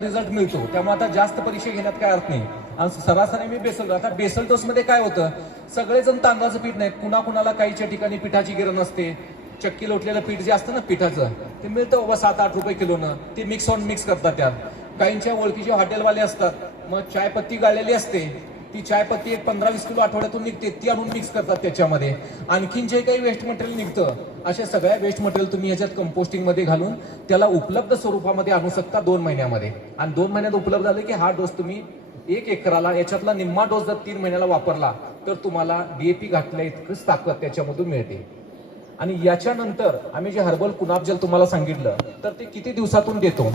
Result मिळतो. त्यामुळे आता जास्त परीक्षा घेण्यात काय अर्थ नाही. आणि सरासरी मी बेसल, आता बेसल डोस मध्ये काय होतं, सगळेजण तांदळाचं पीठ नाही, कुणाकुणाला काहीच्या ठिकाणी पिठाची गिरण असते. चक्की लोटलेलं पीठ जे असतं ना पिठाचं, ते मिळतं बाबा 7-8 रुपये किलोनं. ते मिक्स करतात त्यात. काहींच्या ओळखीचे हॉटेलवाले असतात, मग चायपत्ती गाळलेली असते, ती चायपत्ती एक 15-20 किलो आठवड्यातून निघते, ती आणून मिक्स करतात त्याच्यामध्ये. आणखीन जे काही वेस्ट मटेरियल निघतं, अशा सगळ्या वेस्ट मटेरियल तुम्ही याच्यात कंपोस्टिंग मध्ये घालून त्याला उपलब्ध स्वरूपामध्ये आणू शकता 2 महिन्यामध्ये. आणि 2 महिन्यात उपलब्ध झाले की हा डोस तुम्ही 1 एकराला याच्यातला निम्मा डोस जर 3 महिन्याला वापरला तर तुम्हाला डीएपी घातल्या इतकंच ताकद त्याच्यामधून मिळते. आणि याच्यानंतर आम्ही जे हर्बल कुनाब जल तुम्हाला सांगितलं, तर ते किती दिवसातून देतो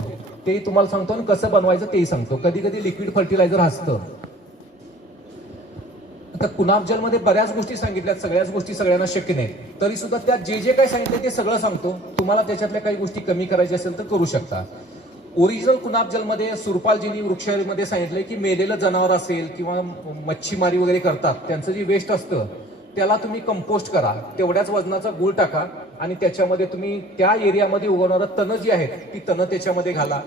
तेही तुम्हाला सांगतो आणि कसं बनवायचं तेही सांगतो. कधी कधी लिक्विड फर्टिलायझर असतं. आता कुनाब जल मध्ये बऱ्याच गोष्टी सांगितल्यात, सगळ्याच गोष्टी सगळ्यांना शक्य नाही, तरी सुद्धा त्यात जे जे काही सांगितलं ते सगळं सांगतो. तुम्हाला त्याच्यातल्या काही गोष्टी कमी करायच्या असेल तर करू शकता. ओरिजिनल कुनाब जल मध्ये सुरपालजीनी वृक्षामध्ये सांगितलंय की मेलेलं जनावर असेल किंवा मच्छीमारी वगैरे करतात त्यांचं जे वेस्ट असतं त्याला तुम्ही कंपोस्ट करा, तेवढ्याच वजनाचा गुळ टाका आणि त्याच्यामध्ये तुम्ही त्या एरियामध्ये उगवणारं तण जी आहेत ती तण त्याच्यामध्ये घाला,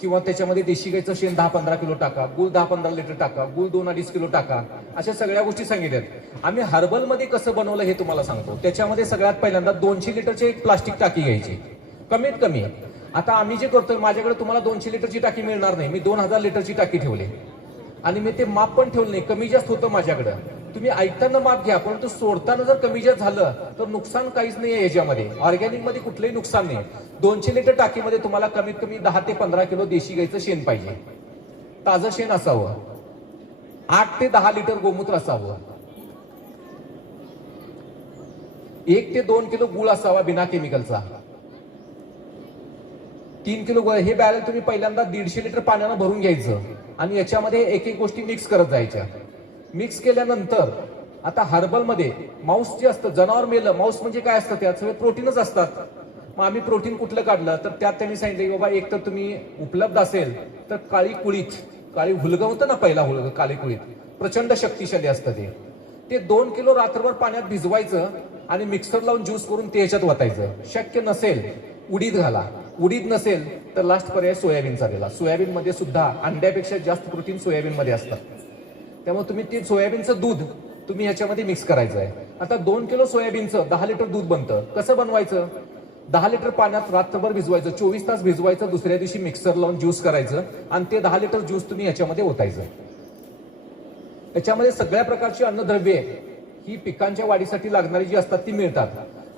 किंवा त्याच्यामध्ये देशी गाईचं शेण 10-15 किलो टाका, गुळ 10-15 लिटर टाका, गुळ 2-2.5 किलो टाका. अशा सगळ्या गोष्टी सांगितल्यात. आम्ही हर्बल मध्ये कसं बनवलं हे तुम्हाला सांगतो. त्याच्यामध्ये सगळ्यात पहिल्यांदा 200 लिटरची एक प्लास्टिक टाकी घ्यायची, कमीत कमी. आता आम्ही जे करतोय, माझ्याकडे तुम्हाला 200 लिटरची टाकी मिळणार नाही, मी 2000 लिटरची टाकी ठेवली आणि मी ते माप पण ठेवलं नाही, कमी जास्त होतं माझ्याकडं. तुम्ही ऐकताना माप घ्या, परंतु सोडताना जर कमी जास्त झालं तर नुकसान काहीच नाही आहे याच्यामध्ये. ऑर्गॅनिक मध्ये कुठलंही नुकसान नाही. 200 लिटर टाकीमध्ये तुम्हाला कमीत कमी 10 ते 15 किलो देशी गाईचं शेण पाहिजे, ताजं शेण असावं. 8 ते 10 लिटर गोमूत्र असावं. 1 ते 2 किलो गुळ असावा बिना केमिकलचा. 3 किलो गुळ. हे बॅरल तुम्ही पहिल्यांदा 150 लिटर पाण्यानं भरून घ्यायचं आणि याच्यामध्ये एक एक गोष्टी मिक्स करत जायच्या. मिक्स केल्यानंतर आता हर्बल मध्ये मांस जे असतं, जनावर मेलं, मांस म्हणजे काय असतं, त्यात सगळे प्रोटीनच असतात. मग आम्ही प्रोटीन कुठलं काढलं तर त्यात त्यांनी सांगितलं की बाबा एक तर तुम्ही उपलब्ध असेल तर काळी कुळीत, काळी हुलगं होतं ना, पहिला हुलगं काळी कुळीत प्रचंड शक्तिशाली असतं. ते 2 किलो रात्रभर पाण्यात भिजवायचं आणि मिक्सर लावून ज्यूस करून ते ह्याच्यात वतायचं. शक्य नसेल उडीद घाला, उडीद नसेल तर लास्ट पर्याय सोयाबीनचा दिला. सोयाबीन मध्ये सुद्धा अंड्यापेक्षा जास्त प्रोटीन सोयाबीन मध्ये असतात. त्यामुळे तुम्ही ते सोयाबीनचं दूध तुम्ही ह्याच्यामध्ये मिक्स करायचं आहे. आता 2 किलो सोयाबीनचं 10 लिटर दूध बनतं. कसं बनवायचं, 10 लिटर पाण्यात रात्रभर भिजवायचं, 24 तास भिजवायचं, दुसऱ्या दिवशी मिक्सर लावून ज्यूस करायचं आणि ते 10 लिटर ज्यूस तुम्ही याच्यामध्ये ओतायचं. याच्यामध्ये सगळ्या प्रकारची अन्नद्रव्ये ही पिकांच्या वाढीसाठी लागणारी जी असतात ती मिळतात.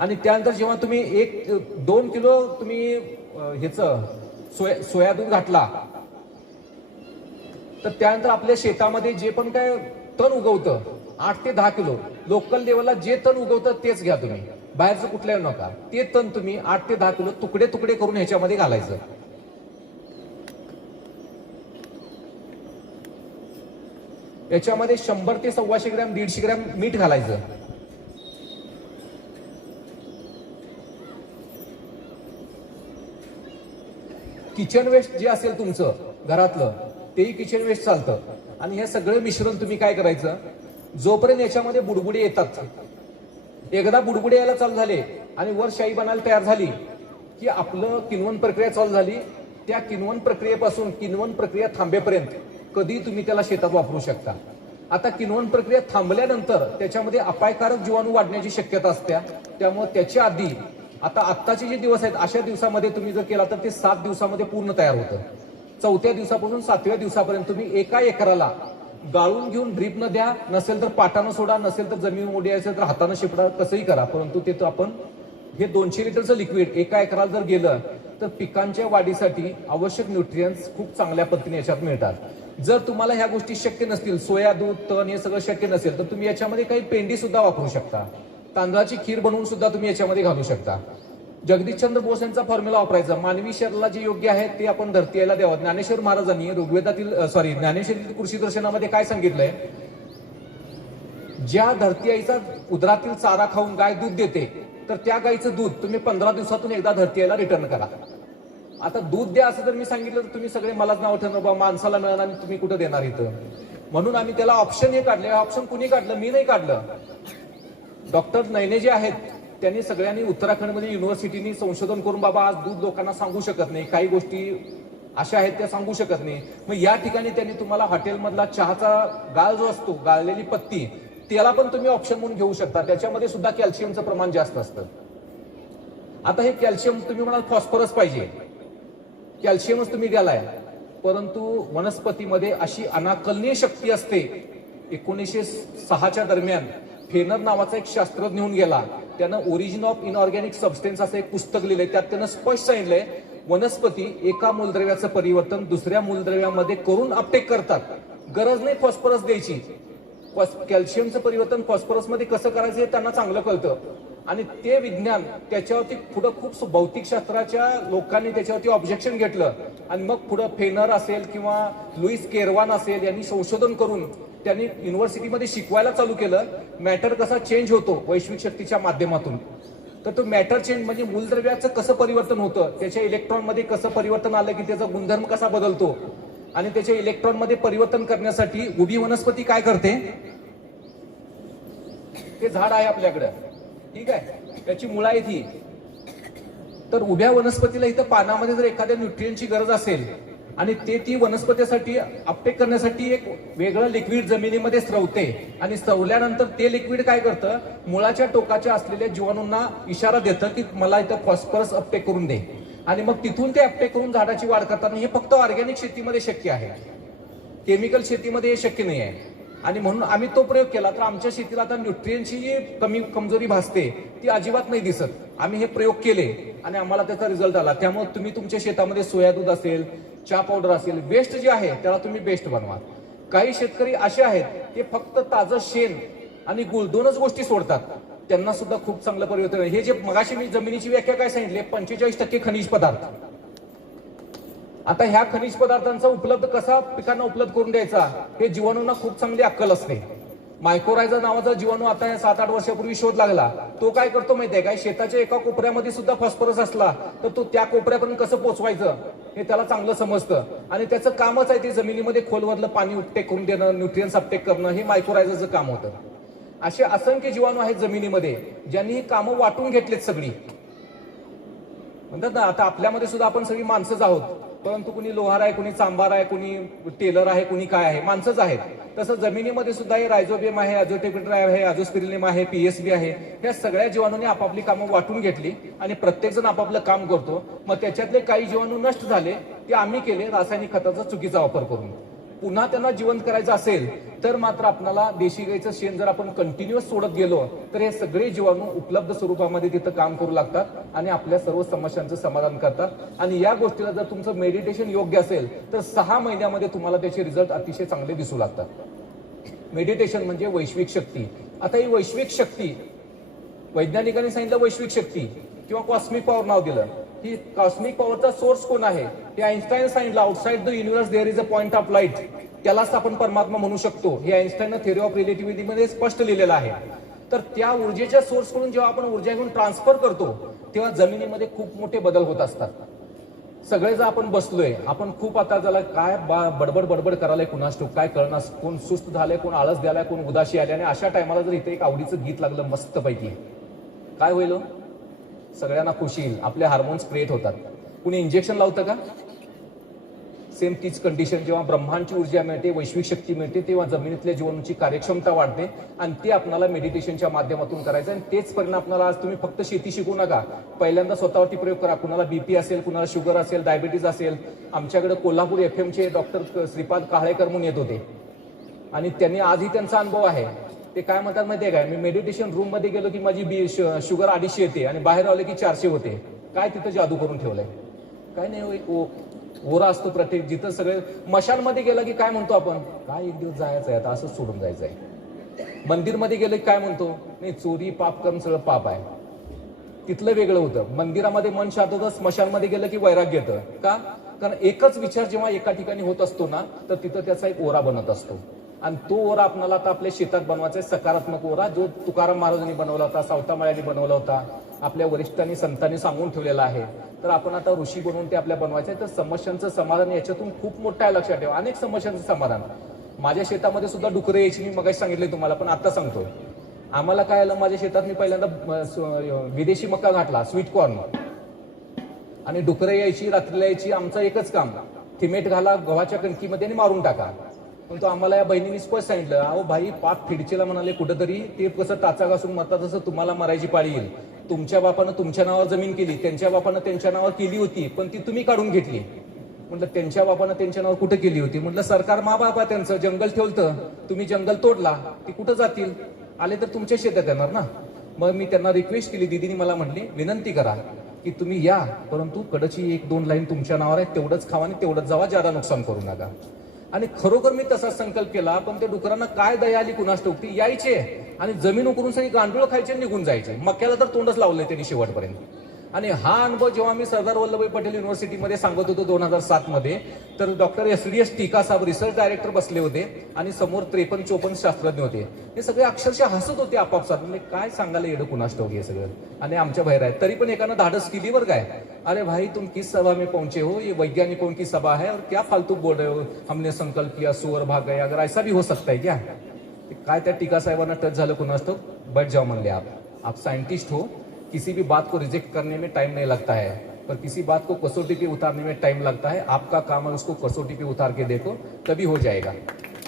आणि त्यानंतर जेव्हा तुम्ही 1-2 किलो तुम्ही ह्याचं सोया दूध घातला तर त्यानंतर आपल्या शेतामध्ये जे पण काय तण उगवतं 8 ते 10 किलो, लोकल लेवलला जे तण उगवतं तेच घ्या तुम्ही, बाहेरचं कुठल्याही नका. ते तण तुम्ही 8 ते 10 किलो तुकडे तुकडे करून ह्याच्यामध्ये घालायचं. याच्यामध्ये 100 ते 125 ग्रॅम 150 ग्रॅम मीठ घालायचं. किचन वेस्ट जे असेल तुमचं घरातलं तेही किचन वेस्ट चालतं. आणि हे सगळं मिश्रण तुम्ही काय करायचं, जोपर्यंत याच्यामध्ये बुडबुडे येतात, एकदा बुडबुडे यायला चालू झाले आणि वर शाई बनायला तयार झाली की आपलं किण्वन प्रक्रिया चालू झाली. त्या किण्वन प्रक्रियेपासून किण्वन प्रक्रिया थांबेपर्यंत कधी तुम्ही त्याला शेतात वापरू शकता. आता किण्वन प्रक्रिया थांबल्यानंतर त्याच्यामध्ये अपायकारक जीवाणू वाढण्याची शक्यता असते. त्यामुळे त्याच्या आधी आता आत्ताचे जे दिवस आहेत अशा दिवसामध्ये तुम्ही जर केला तर ते 7 दिवसामध्ये पूर्ण तयार होतं. 4थ्या दिवसापासून 7व्या दिवसापर्यंत तुम्ही एका एकराला गाळून घेऊन ड्रीप न द्या, नसेल तर पाटानं सोडा, नसेल तर जमीन मोडी असेल तर हातानं शिपडा, कसंही करा. परंतु ते आपण हे 200 लिटरचं लिक्विड एका एकराला जर गेलं तर पिकांच्या वाढीसाठी आवश्यक न्यूट्रियन्स खूप चांगल्या पद्धतीने याच्यात मिळतात. जर तुम्हाला ह्या गोष्टी शक्य नसतील, सोया दूध तण हे सगळं शक्य नसेल तर तुम्ही याच्यामध्ये काही पेंडी सुद्धा वापरू शकता. तांदळाची खीर बनवून सुद्धा तुम्ही याच्यामध्ये घालू शकता. जगदीशचंद्र बोस यांचा फॉर्म्युला वापरायचा. मानवी शरीराला जे योग्य आहे ते आपण धरती यायला द्यावं. ज्ञानेश्वर महाराजांनी ऋग्वेदातील ज्ञानेश्वरीतील कृषी दर्शनामध्ये काय सांगितलंय, ज्या धरती आईचा उदरातील चारा खाऊन गाय दूध देते तर त्या गायीचं दूध तुम्ही 15 दिवसातून एकदा धरती यायला रिटर्न करा. आता दूध द्या असं जर मी सांगितलं तर तुम्ही सगळे मलाच नाव ठरणार, बाबा माणसाला मिळणार आणि तुम्ही कुठं देणार इथं. म्हणून आम्ही त्याला ऑप्शन हे काढले. ऑप्शन कुणी काढलं, मी नाही काढलं. डॉक्टर नैने जे आहेत त्यांनी सगळ्यांनी उत्तराखंडमध्ये युनिव्हर्सिटीनी संशोधन करून बाबा आज दूध लोकांना सांगू शकत नाही, काही गोष्टी अशा आहेत त्या सांगू शकत नाही. मग या ठिकाणी त्यांनी तुम्हाला हॉटेलमधला चहाचा गाळ जो असतो, गाळलेली पत्ती, त्याला पण तुम्ही ऑप्शन म्हणून घेऊ शकता. त्याच्यामध्ये सुद्धा कॅल्शियमचं प्रमाण जास्त असतं. आता हे कॅल्शियम तुम्ही म्हणाल फॉस्फरस पाहिजे, कॅल्शियमच तुम्ही द्यालाय, परंतु वनस्पतीमध्ये अशी अनाकलनीय शक्ती असते. 1906च्या दरम्यान फेनर नावाचा एक शास्त्रज्ञ होऊन गेला. त्यानं ओरिजिन ऑफ इनऑर्गॅनिक सबस्टेन्स असं एक पुस्तक लिहिलंय. त्यात त्यानं स्पष्ट सांगितलंय वनस्पती एका मूलद्रव्याचं परिवर्तन दुसऱ्या मूलद्रव्यामध्ये करून अपटेक करतात. गरज नाही फॉस्फरस द्यायची. कॅल्शियमचं परिवर्तन फॉस्फरसमध्ये कसं करायचं हे त्यांना चांगलं कळतं. आणि ते विज्ञान त्याच्यावरती पुढे खूप भौतिकशास्त्राच्या लोकांनी त्याच्यावरती ऑब्जेक्शन घेतलं. आणि मग पुढे फेनर असेल किंवा लुईस केरवान असेल यांनी संशोधन करून त्यांनी युनिव्हर्सिटीमध्ये शिकवायला चालू केलं. मॅटर कसा चेंज होतो वैश्विक शक्तीच्या माध्यमातून. तर तो मॅटर चेंज म्हणजे मूलद्रव्याचं कसं परिवर्तन होतं, त्याच्या इलेक्ट्रॉनमध्ये कसं परिवर्तन आलं की त्याचा गुणधर्म कसा बदलतो. आणि त्याच्या इलेक्ट्रॉनमध्ये परिवर्तन करण्यासाठी उभी वनस्पती काय करते, ते झाड आहे आपल्याकडं, ठीक आहे, त्याची मुळं आहे ती. तर उभ्या वनस्पतीला इथं पानामध्ये जर एखाद्या न्यूट्रियनची गरज असेल आणि ते ती वनस्पतीसाठी अपटेक करण्यासाठी एक वेगळं लिक्विड जमिनीमध्ये स्रवते. आणि स्रवल्यानंतर ते लिक्विड काय करतं, मुळाच्या टोकाच्या असलेल्या जीवाणूंना इशारा देतं की मला इथं फॉस्फरस अपटेक करून दे. आणि मग तिथून ते अपटेक करून झाडाची वाढ करताना हे फक्त ऑर्गॅनिक शेतीमध्ये शक्य आहे, केमिकल शेतीमध्ये हे शक्य नाही आहे. आणि म्हणून आम्ही तो प्रयोग केला. तर आमच्या शेतीला आता न्यूट्रियनची जी कमजोरी भासते ती अजिबात नाही दिसत. आम्ही हे प्रयोग केले आणि आम्हाला त्याचा रिझल्ट आला. त्यामुळे तुम्ही तुमच्या शेतामध्ये सोया दूध असेल, चहा पावडर असेल, वेस्ट जे आहे त्याला तुम्ही बेस्ट बनवा. काही शेतकरी असे आहेत ते फक्त ताजं शेण आणि गुळ दोनच गोष्टी सोडतात, त्यांना सुद्धा खूप चांगलं परिवर्तन आहे. हे जे मगाशी मी जमिनीची व्याख्या काय सांगितली, 45% खनिज पदार्थ. आता ह्या खनिज पदार्थांचा उपलब्ध कसा पिकांना उपलब्ध करून द्यायचा हे जीवाणूंना खूप चांगली अक्कल असते. मायक्रोरायझा नावाचा जीवाणू आता 7-8 वर्षापूर्वी शोध लागला. तो काय करतो माहितीये काय, शेताच्या एका कोपऱ्यामध्ये सुद्धा फॉस्फरस असला तर तो त्या कोपऱ्यापर्यंत कसं पोहोचवायचं हे त्याला चांगलं समजतं. आणि त्याचं कामच आहे ते जमिनीमध्ये खोलवरलं पाणी उपटेक करून देणं, न्यूट्रियन्स अपटेक करणं, हे मायक्रोरायझाचं काम होतं. असे असंख्य जीवाणू आहेत जमिनीमध्ये ज्यांनी ही कामं वाटून घेतलीत सगळी. म्हणतात ना, आता आपल्यामध्ये सुद्धा आपण सगळी माणसंच आहोत, परंतु कुणी लोहार आहे, कुणी चांबार आहे, कुणी टेलर आहे, कुणी काय आहे, माणसंच आहेत. तसं जमिनीमध्ये सुद्धा हे रायझोबियम आहे, अझोटेपिटर आहे, अझोस्पिरिलियम आहे, पीएसबी आहे. ह्या सगळ्या जीवाणूंनी आपापली कामं वाटून घेतली आणि प्रत्येक जण आपापलं काम करतो. मग त्याच्यातले काही जीवाणू नष्ट झाले ते आम्ही केले रासायनिक खताचा चुकीचा वापर करून. पुन्हा त्यांना जिवंत करायचं असेल तर मात्र आपल्याला देशी गाईचं शेण जर आपण कंटिन्युअस सोडत गेलो तर हे सगळे जीवाणू उपलब्ध स्वरूपामध्ये तिथं काम करू लागतात आणि आपल्या सर्व समस्यांचं समाधान करतात. आणि या गोष्टीला जर तुमचं मेडिटेशन योग्य असेल तर 6 महिन्यामध्ये तुम्हाला त्याचे रिझल्ट अतिशय चांगले दिसू लागतात. मेडिटेशन म्हणजे वैश्विक शक्ती. आता ही वैश्विक शक्ती वैज्ञानिकांनी सांगितलं वैश्विक शक्ती किंवा कॉस्मिक पॉवर नाव दिलं. ही कॉस्मिक पॉवरचा सोर्स कोण आहे हे आइन्स्टाईन सांगितलं. Outside the universe there is a point of light. त्यालाच आपण परमात्मा म्हणू शकतो. हे आइन्स्टाईननं थेअरी ऑफ रिलेटिव्हिटी मध्ये स्पष्ट लिहिलेलं आहे. तर त्या ऊर्जेच्या सोर्स कडून जेव्हा आपण ऊर्जा घेऊन ट्रान्सफर करतो तेव्हा जमिनीमध्ये खूप मोठे बदल होत असतात. सगळे जर आपण बसलोय, आपण खूप आता त्याला काय बडबड करायला कुणास ठोक काय कळणार, कोण सुस्त झालंय, कोण आळस द्यालाय, कोण उदाशी आले. आणि अशा टायमाला जर इथे एक आवडीचं गीत लागलं मस्त पैकी, काय होईल, सगळ्यांना खुशी येईल, आपले हार्मोन्स क्रिएट होतात. कुणी इंजेक्शन लावतं का? सेम तीच कंडिशन. जेव्हा ब्रह्मांडची ऊर्जा मिळते, वैश्विक शक्ती मिळते, तेव्हा जमिनीतल्या जीवाणूंची कार्यक्षमता वाढते आणि ते आपल्याला मेडिटेशनच्या माध्यमातून करायचं. आणि तेच परिणाम आपल्याला आज तुम्ही फक्त शेती शिकू नका, पहिल्यांदा स्वतःवरती प्रयोग करा. कुणाला बीपी असेल, कुणाला शुगर असेल, डायबिटीज असेल. आमच्याकडे कोल्हापूर FM डॉक्टर श्रीपाद काहळेकर म्हणून येत होते आणि त्यांनी आजही त्यांचा अनुभव आहे. ते काय म्हणतात माहितीये काय, मी मेडिटेशन रूम मध्ये गेलो की माझी शुगर 250 येते आणि बाहेर आले की 400 होते. काय तिथं जादू करून ठेवलंय? काय नाही, ओरा असतो प्रत्येक. जिथं सगळे मशानमध्ये गेलं की काय म्हणतो आपण, काय एक दिवस जायचं आहे आता, असंच सोडून जायचं आहे. मंदिरमध्ये गेलं की काय म्हणतो, नाही चोरी पाप करणं सगळं पाप आहे. तिथलं वेगळं होतं. मंदिरामध्ये मन शांत होतं, स्मशानमध्ये गेलं की वैराग्य येतं. का? कारण एकच विचार जेव्हा एका ठिकाणी होत असतो ना तर तिथं त्याचा एक ओरा बनत असतो. आणि तो ओरा आपल्याला आता आपल्या शेतात बनवायचा आहे, सकारात्मक ओरा, जो तुकाराम महाराजांनी बनवला होता, सावतामाळ्यांनी बनवला होता, आपल्या वरिष्ठांनी संतांनी सांगून ठेवलेला आहे. तर आपण आता ऋषी बनवून ते आपल्या बनवायचं आहे. तर समस्यांचं समाधान याच्यातून खूप मोठं आहे, लक्षात ठेवा. अनेक समस्यांचं समाधान. माझ्या शेतामध्ये सुद्धा डुकरं यायची, मी मगाशी सांगितले तुम्हाला, पण आता सांगतो. आम्हाला काय आलं, माझ्या शेतात मी पहिल्यांदा विदेशी मका घातला, स्वीट कॉर्न, आणि डुकरं यायची, रात्रीला यायची. आमचं एकच काम, थिमेट घाला गव्हाच्या कणकीमध्ये आणि मारून टाका. पण तो आम्हाला या बहिणींनी स्पष्ट सांगितलं, अहो भाई पाक फिडचेला म्हणाले कुठंतरी ते कसं टाचा घासून मरतात तसं तुम्हाला मरायची पाळी येईल. तुमच्या बापानं तुमच्या नावावर जमीन केली, त्यांच्या बापानं त्यांच्या नावावर केली होती, पण ती तुम्ही काढून घेतली. म्हटलं त्यांच्या बापानं त्यांच्या नावावर कुठं केली होती? म्हटलं सरकार मा बापा त्यांचं जंगल ठेवलं, तुम्ही जंगल तोडला, ती कुठं जातील? आले तर तुमच्या शेतात येणार ना. मग मी त्यांना रिक्वेस्ट केली, दिदीने मला म्हटली विनंती करा की तुम्ही या, परंतु कडची 1-2 लाईन तुमच्या नावावर आहे, तेवढंच खावा आणि तेवढंच जावा, ज्यादा नुकसान करू नका. आणि खरोखर मी तसा संकल्प केला. पण त्या डुकरांना काय दया आली कुणास ठाऊक, ती यायचे आणि जमीन उकरून सगळी गांडूळ खायचे निघून जायचे. मक्याला तर तोंडच लावलंय त्यांनी शेवटपर्यंत. आणि हा अनुभव जेव्हा मी सरदार वल्लभभाई पटेल युनिव्हर्सिटीमध्ये सांगत होतो 2007 मध्ये, तर डॉक्टर SD टीका साहेब रिसर्च डायरेक्टर बसले होते आणि समोर 53-54 शास्त्रज्ञ होते. हे सगळे अक्षरशः हसत होते आपापसात. म्हणजे काय सांगायला येडं कुणास ठाऊक हे सगळं. आणि आमच्या बाहेर आहे तरी पण एकानं धाडस केली बरं काय, अरे भाई तुम किस सभा में पहुंचे हो, ये वैज्ञानिकों की सभा है और क्या फालतू बोल रहे हो, हमने संकल्प किया सुअर भाग गया, अगर ऐसा भी हो सकता है क्या? काय त्या टीका साहेबांना टच झालं कुणास ठाऊक. बैठ जाओ म्हणले, आप साइंटिस्ट हो, किसी भी बात को रिजेक्ट करने में टाइम नहीं लगता है, पर किसी बात को कसौटी पे उतारने में टाइम लगता है. आपका काम है उसको कसौटी पे उतार के देखो, तभी हो जाएगा.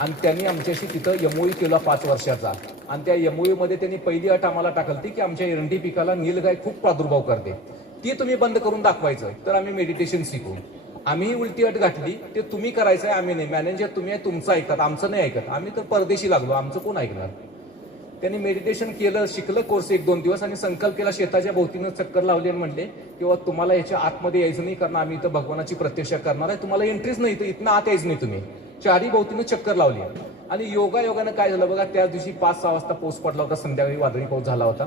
आणि त्यांनी आमच्याशी तिथं MOU केला 5 वर्षाचा. आणि त्या MOU मध्ये त्यांनी पहिली अट आम्हाला टाकली की आमच्या एरंडी पिकाला नीलगाय खूप प्रादुर्भाव करते, ती तुम्ही बंद करून दाखवायचं, तर आम्ही मेडिटेशन शिकू. आम्ही उलटी अट घातली, ते तुम्ही करायचं आहे, आम्ही नाही. मॅनेजर तुम्ही आहे, तुमचं ऐकत, आमचं नाही ऐकत. आम्ही तर परदेशी लागलो, आमचं कोण ऐकणार? त्यांनी मेडिटेशन केलं, शिकलं कोर्स 1-2 दिवस आणि संकल्प केला, शेताच्या भोवतीनं चक्कर लावली आणि म्हणले किंवा तुम्हाला याच्या आतमध्ये यायचं नाही, कारण आम्ही इथं भगवानाची प्रत्यक्ष करणार आहे, तुम्हाला एंट्रीच नाही, तर इथनं आत यायचं नाही. तुम्ही चारी भोवतीनं चक्कर लावली. आणि योगायोगानं काय झालं बघा, त्या दिवशी 5-6 वाजता पाऊस पडला होता, संध्याकाळी वादळी पाऊस झाला होता.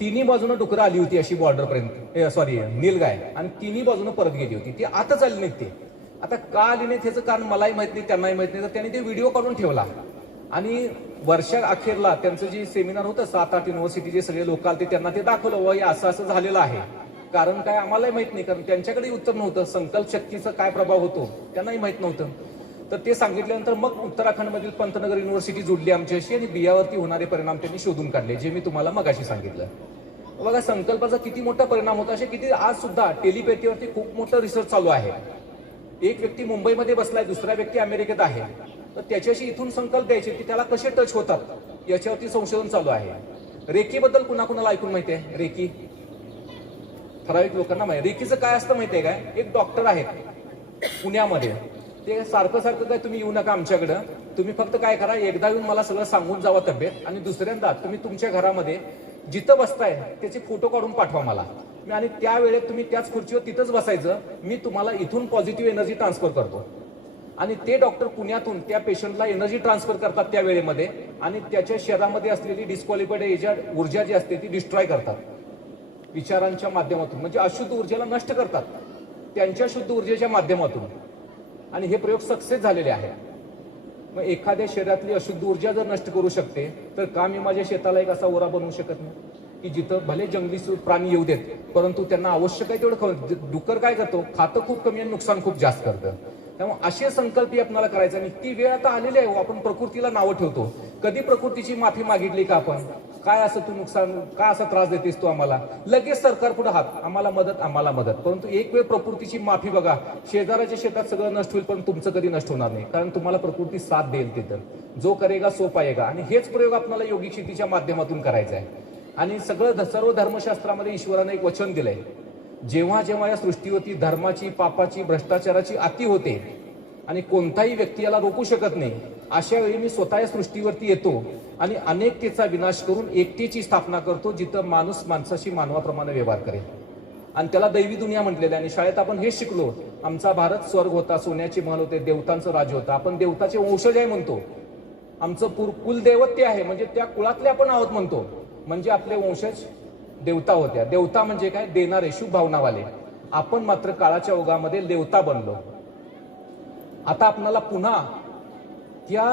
तिन्ही बाजूनं डुकरं आली होती अशी बॉर्डरपर्यंत, सॉरी नीलगाय, आणि तिन्ही बाजूनं परत गेली होती. ती आताच आली नाहीत. ते आता का आली नाही त्याचं कारण मलाही माहित नाही, त्यांनाही माहित नाही. तर त्यांनी ते व्हिडिओ काढून ठेवला. आणि वर्षा अखेरला त्यांचं जे सेमिनार होतं 7-8 युनिव्हर्सिटीचे सगळे लोक आले, त्यांना ते दाखवलं, व असं असं झालेलं आहे. कारण काय आम्हालाही माहित नाही, कारण त्यांच्याकडे उत्तर नव्हतं. संकल्प शक्तीचा काय प्रभाव होतो त्यांनाही माहित नव्हतं. तर ते सांगितल्यानंतर मग उत्तराखंडमधील पंतनगर युनिव्हर्सिटी जोडली आमच्याशी आणि बियावरती होणारे परिणाम त्यांनी शोधून काढले, जे मी तुम्हाला मगाशी सांगितलं. बघा संकल्पाचा किती मोठा परिणाम होता. असे किती आज सुद्धा टेलिपॅथीवरती खूप मोठं रिसर्च चालू आहे. एक व्यक्ती मुंबईमध्ये बसलाय, दुसरा व्यक्ती अमेरिकेत आहे, तर त्याच्याशी इथून संकल्प द्यायचे की त्याला कसे टच होतात याच्यावरती संशोधन चालू आहे. रेकीबद्दल कुणाकुणाला ऐकून माहिती आहे? रेकी ठराविक लोकांना माहिती. रेकीचं काय असतं माहितीये काय? एक डॉक्टर आहेत पुण्यामध्ये, ते सारखं काय तुम्ही येऊ नका आमच्याकडं, तुम्ही फक्त काय करा, एकदा येऊन मला सगळं सांगून जावा तब्येत, आणि दुसऱ्यांदा तुम्ही तुमच्या घरामध्ये जिथं बसताय त्याचे फोटो काढून पाठवा मला. आणि त्यावेळेत तुम्ही त्याच खुर्चीवर तिथंच बसायचं, मी तुम्हाला इथून पॉझिटिव्ह एनर्जी ट्रान्सफर करतो. आणि ते डॉक्टर पुण्यातून त्या पेशंटला एनर्जी ट्रान्सफर करतात त्या वेळेमध्ये, आणि त्याच्या शरीरामध्ये असलेली डिस्क्वालिफाईड ऊर्जा जी असते ती डिस्ट्रॉय करतात विचारांच्या माध्यमातून. म्हणजे अशुद्ध ऊर्जेला नष्ट करतात त्यांच्या शुद्ध ऊर्जेच्या माध्यमातून. आणि हे प्रयोग सक्सेस झालेले आहेत. मग एखाद्या शरीरातली अशुद्ध ऊर्जा जर नष्ट करू शकते, तर का मी माझ्या शेताला एक असा ओरा बनवू शकत नाही की जिथं भले जंगली प्राणी येऊ देत, परंतु त्यांना आवश्यक आहे तेवढं डुक्कर काय करतो, खातं खूप कमी आणि नुकसान खूप जास्त करतं. त्यामुळे असे संकल्प आपल्याला करायचा नाही. ती वेळ आता आलेली आहे. आपण प्रकृतीला नावं ठेवतो. कधी प्रकृतीची माफी मागितली का आपण? काय असं तू नुकसान, काय असा त्रास देतेस तू आम्हाला? लगेच सरकार पुढे हात, आम्हाला मदत. परंतु एक वेळ प्रकृतीची माफी बघा, शेजाराच्या शेतात सगळं नष्ट होईल पण तुमचं कधी नष्ट होणार नाही, कारण तुम्हाला प्रकृती साथ देईल. तिथं जो करेगा सो पाएगा. आणि हेच प्रयोग आपल्याला योगिक शेतीच्या माध्यमातून करायचा आहे. आणि सर्व धर्मशास्त्रामध्ये ईश्वराने एक वचन दिलंय, जेव्हा जेव्हा या सृष्टीवरती धर्माची, पापाची, भ्रष्टाचाराची अति होते आणि कोणताही व्यक्ती याला रोखू शकत नाही, अशा वेळी मी स्वतः या सृष्टीवरती येतो आणि अनेकतेचा विनाश करून एकतेची स्थापना करतो, जिथं माणूस माणसाशी मानवाप्रमाणे व्यवहार करेल. आणि त्याला दैवी दुनिया म्हटलेलं आहे. आणि शाळेत आपण हेच शिकलो, आमचा भारत स्वर्ग होता, सोन्याचे महल होते, देवतांचं राज्य होतं. आपण देवताचे वंशज आहे म्हणतो. आमचं कुलदैवत ते आहे, म्हणजे त्या कुळातले आपण आहोत म्हणतो. म्हणजे आपले वंशज देवता होत्या. देवता म्हणजे काय? देणारे, शुभ भावनावाले. आपण मात्र काळाच्या ओघामध्ये देवता बनलो. आता आपल्याला पुन्हा त्या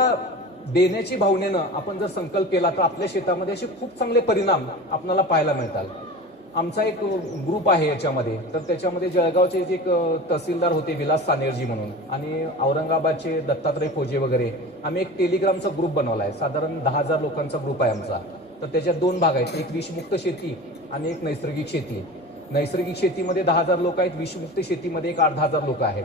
देण्याची भावनेनं आपण जर संकल्प केला, तर आपल्या शेतामध्ये असे खूप चांगले परिणाम आपल्याला पाहायला मिळतात. आमचा एक ग्रुप आहे याच्यामध्ये, तर त्याच्यामध्ये जळगावचे एक तहसीलदार होते विलास सानेरजी म्हणून, आणि औरंगाबादचे दत्तात्रय खोजे वगैरे. आम्ही एक टेलिग्रामचा ग्रुप बनवला आहे. साधारण 10,000 लोकांचा ग्रुप आहे आमचा. तर त्याच्यात 2 भाग आहेत, एक विषमुक्त शेती आणि एक नैसर्गिक शेती. नैसर्गिक शेतीमध्ये 10,000 लोक आहेत, विषमुक्त शेतीमध्ये एक 8-10,000 लोक आहेत.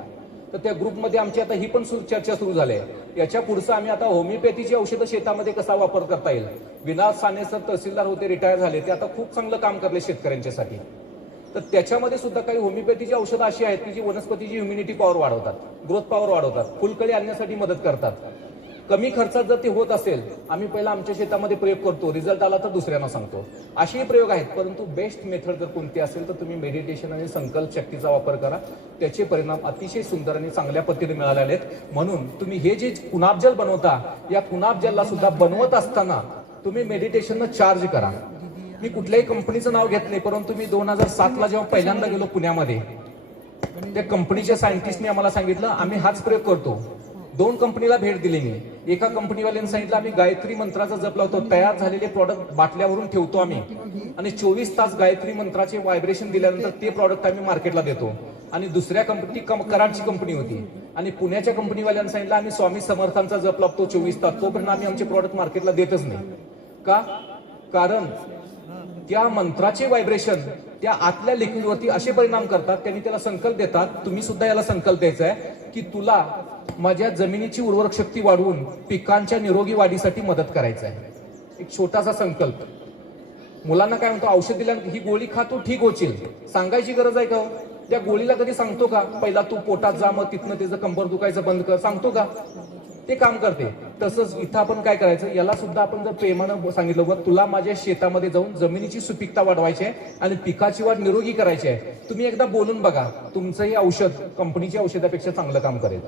तर त्या ग्रुपमध्ये आमची आता ही पण चर्चा सुरू झाली आहे. याच्या पुढचं आम्ही आता होमिओपॅथीची औषधं शेतामध्ये कसा वापर करता येईल. विनाश साने सर तहसीलदार होते, रिटायर झाले, ते आता खूप चांगलं काम करले शेतकऱ्यांच्यासाठी. तर त्याच्यामध्ये सुद्धा काही होमिओपॅथीची औषधं अशी आहेत की जी वनस्पतीची इम्युनिटी पॉवर वाढवतात, ग्रोथ पॉवर वाढवतात, फुलकळी आणण्यासाठी मदत करतात. कमी खर्चात जर ते होत असेल, आम्ही पहिला आमच्या शेतामध्ये प्रयोग करतो, रिझल्ट आला तर दुसऱ्यांना सांगतो. असेही प्रयोग आहेत. परंतु बेस्ट मेथड जर कोणती असेल तर तुम्ही मेडिटेशन आणि संकल्प शक्तीचा वापर करा. त्याचे परिणाम अतिशय सुंदर आणि चांगल्या पद्धतीने मिळाले आहेत. म्हणून तुम्ही हे जे कुणाबजल बनवता, या कुणाबजलला सुद्धा बनवत असताना तुम्ही मेडिटेशननं चार्ज करा. मी कुठल्याही कंपनीचं नाव घेत नाही, परंतु मी 2007ला जेव्हा पहिल्यांदा गेलो पुण्यामध्ये, त्या कंपनीच्या सायंटिस्टने आम्हाला सांगितलं आम्ही हाच प्रयोग करतो. 2 कंपनीला भेट दिली मी. एका कंपनीवाल्यांनी सांगितलं आम्ही गायत्री मंत्राचा जप लावतो, तयार झालेले प्रॉडक्ट बाटल्यावरून ठेवतो आम्ही आणि 24 तास गायत्री मंत्राचे व्हायब्रेशन दिल्यानंतर ते प्रॉडक्ट आम्ही मार्केटला देतो. आणि दुसऱ्या कंपनी कराडची कंपनी होती आणि पुण्याच्या कंपनीवाल्यांनी सांगितलं आम्ही स्वामी समर्थांचा जप लावतो 24 तास, तोपर्यंत आम्ही आमचे प्रॉडक्ट मार्केटला देतच नाही. का? कारण त्या मंत्राचे व्हायब्रेशन त्या आतल्या लिक्विडवरती असे परिणाम करतात. त्यांनी त्याला संकल्प देतात, तुम्ही सुद्धा याला संकल्प द्यायचा आहे की तुला माझ्या जमिनीची उर्वरक शक्ती वाढवून पिकांच्या निरोगी वाढीसाठी मदत करायचं आहे. एक छोटासा संकल्प. मुलांना काय म्हणतो, औषध दिल्यानंतर ही गोळी खा तू ठीक होशील, सांगायची गरज आहे का? त्या गोळीला कधी सांगतो का पहिला तू पोटात जा मग तिथनं त्याचं कंबर दुखायचं बंद कर, सांगतो का? ते काम करते. तसंच इथं आपण काय करायचं, याला सुद्धा आपण जर प्रेमानं सांगितलं बघ तुला माझ्या शेतामध्ये जाऊन जमिनीची सुपीकता वाढवायची आहे आणि पिकाची वाढ निरोगी करायची आहे, तुम्ही एकदा बोलून बघा, तुमचं हे औषध कंपनीच्या औषधापेक्षा चांगलं काम करेल.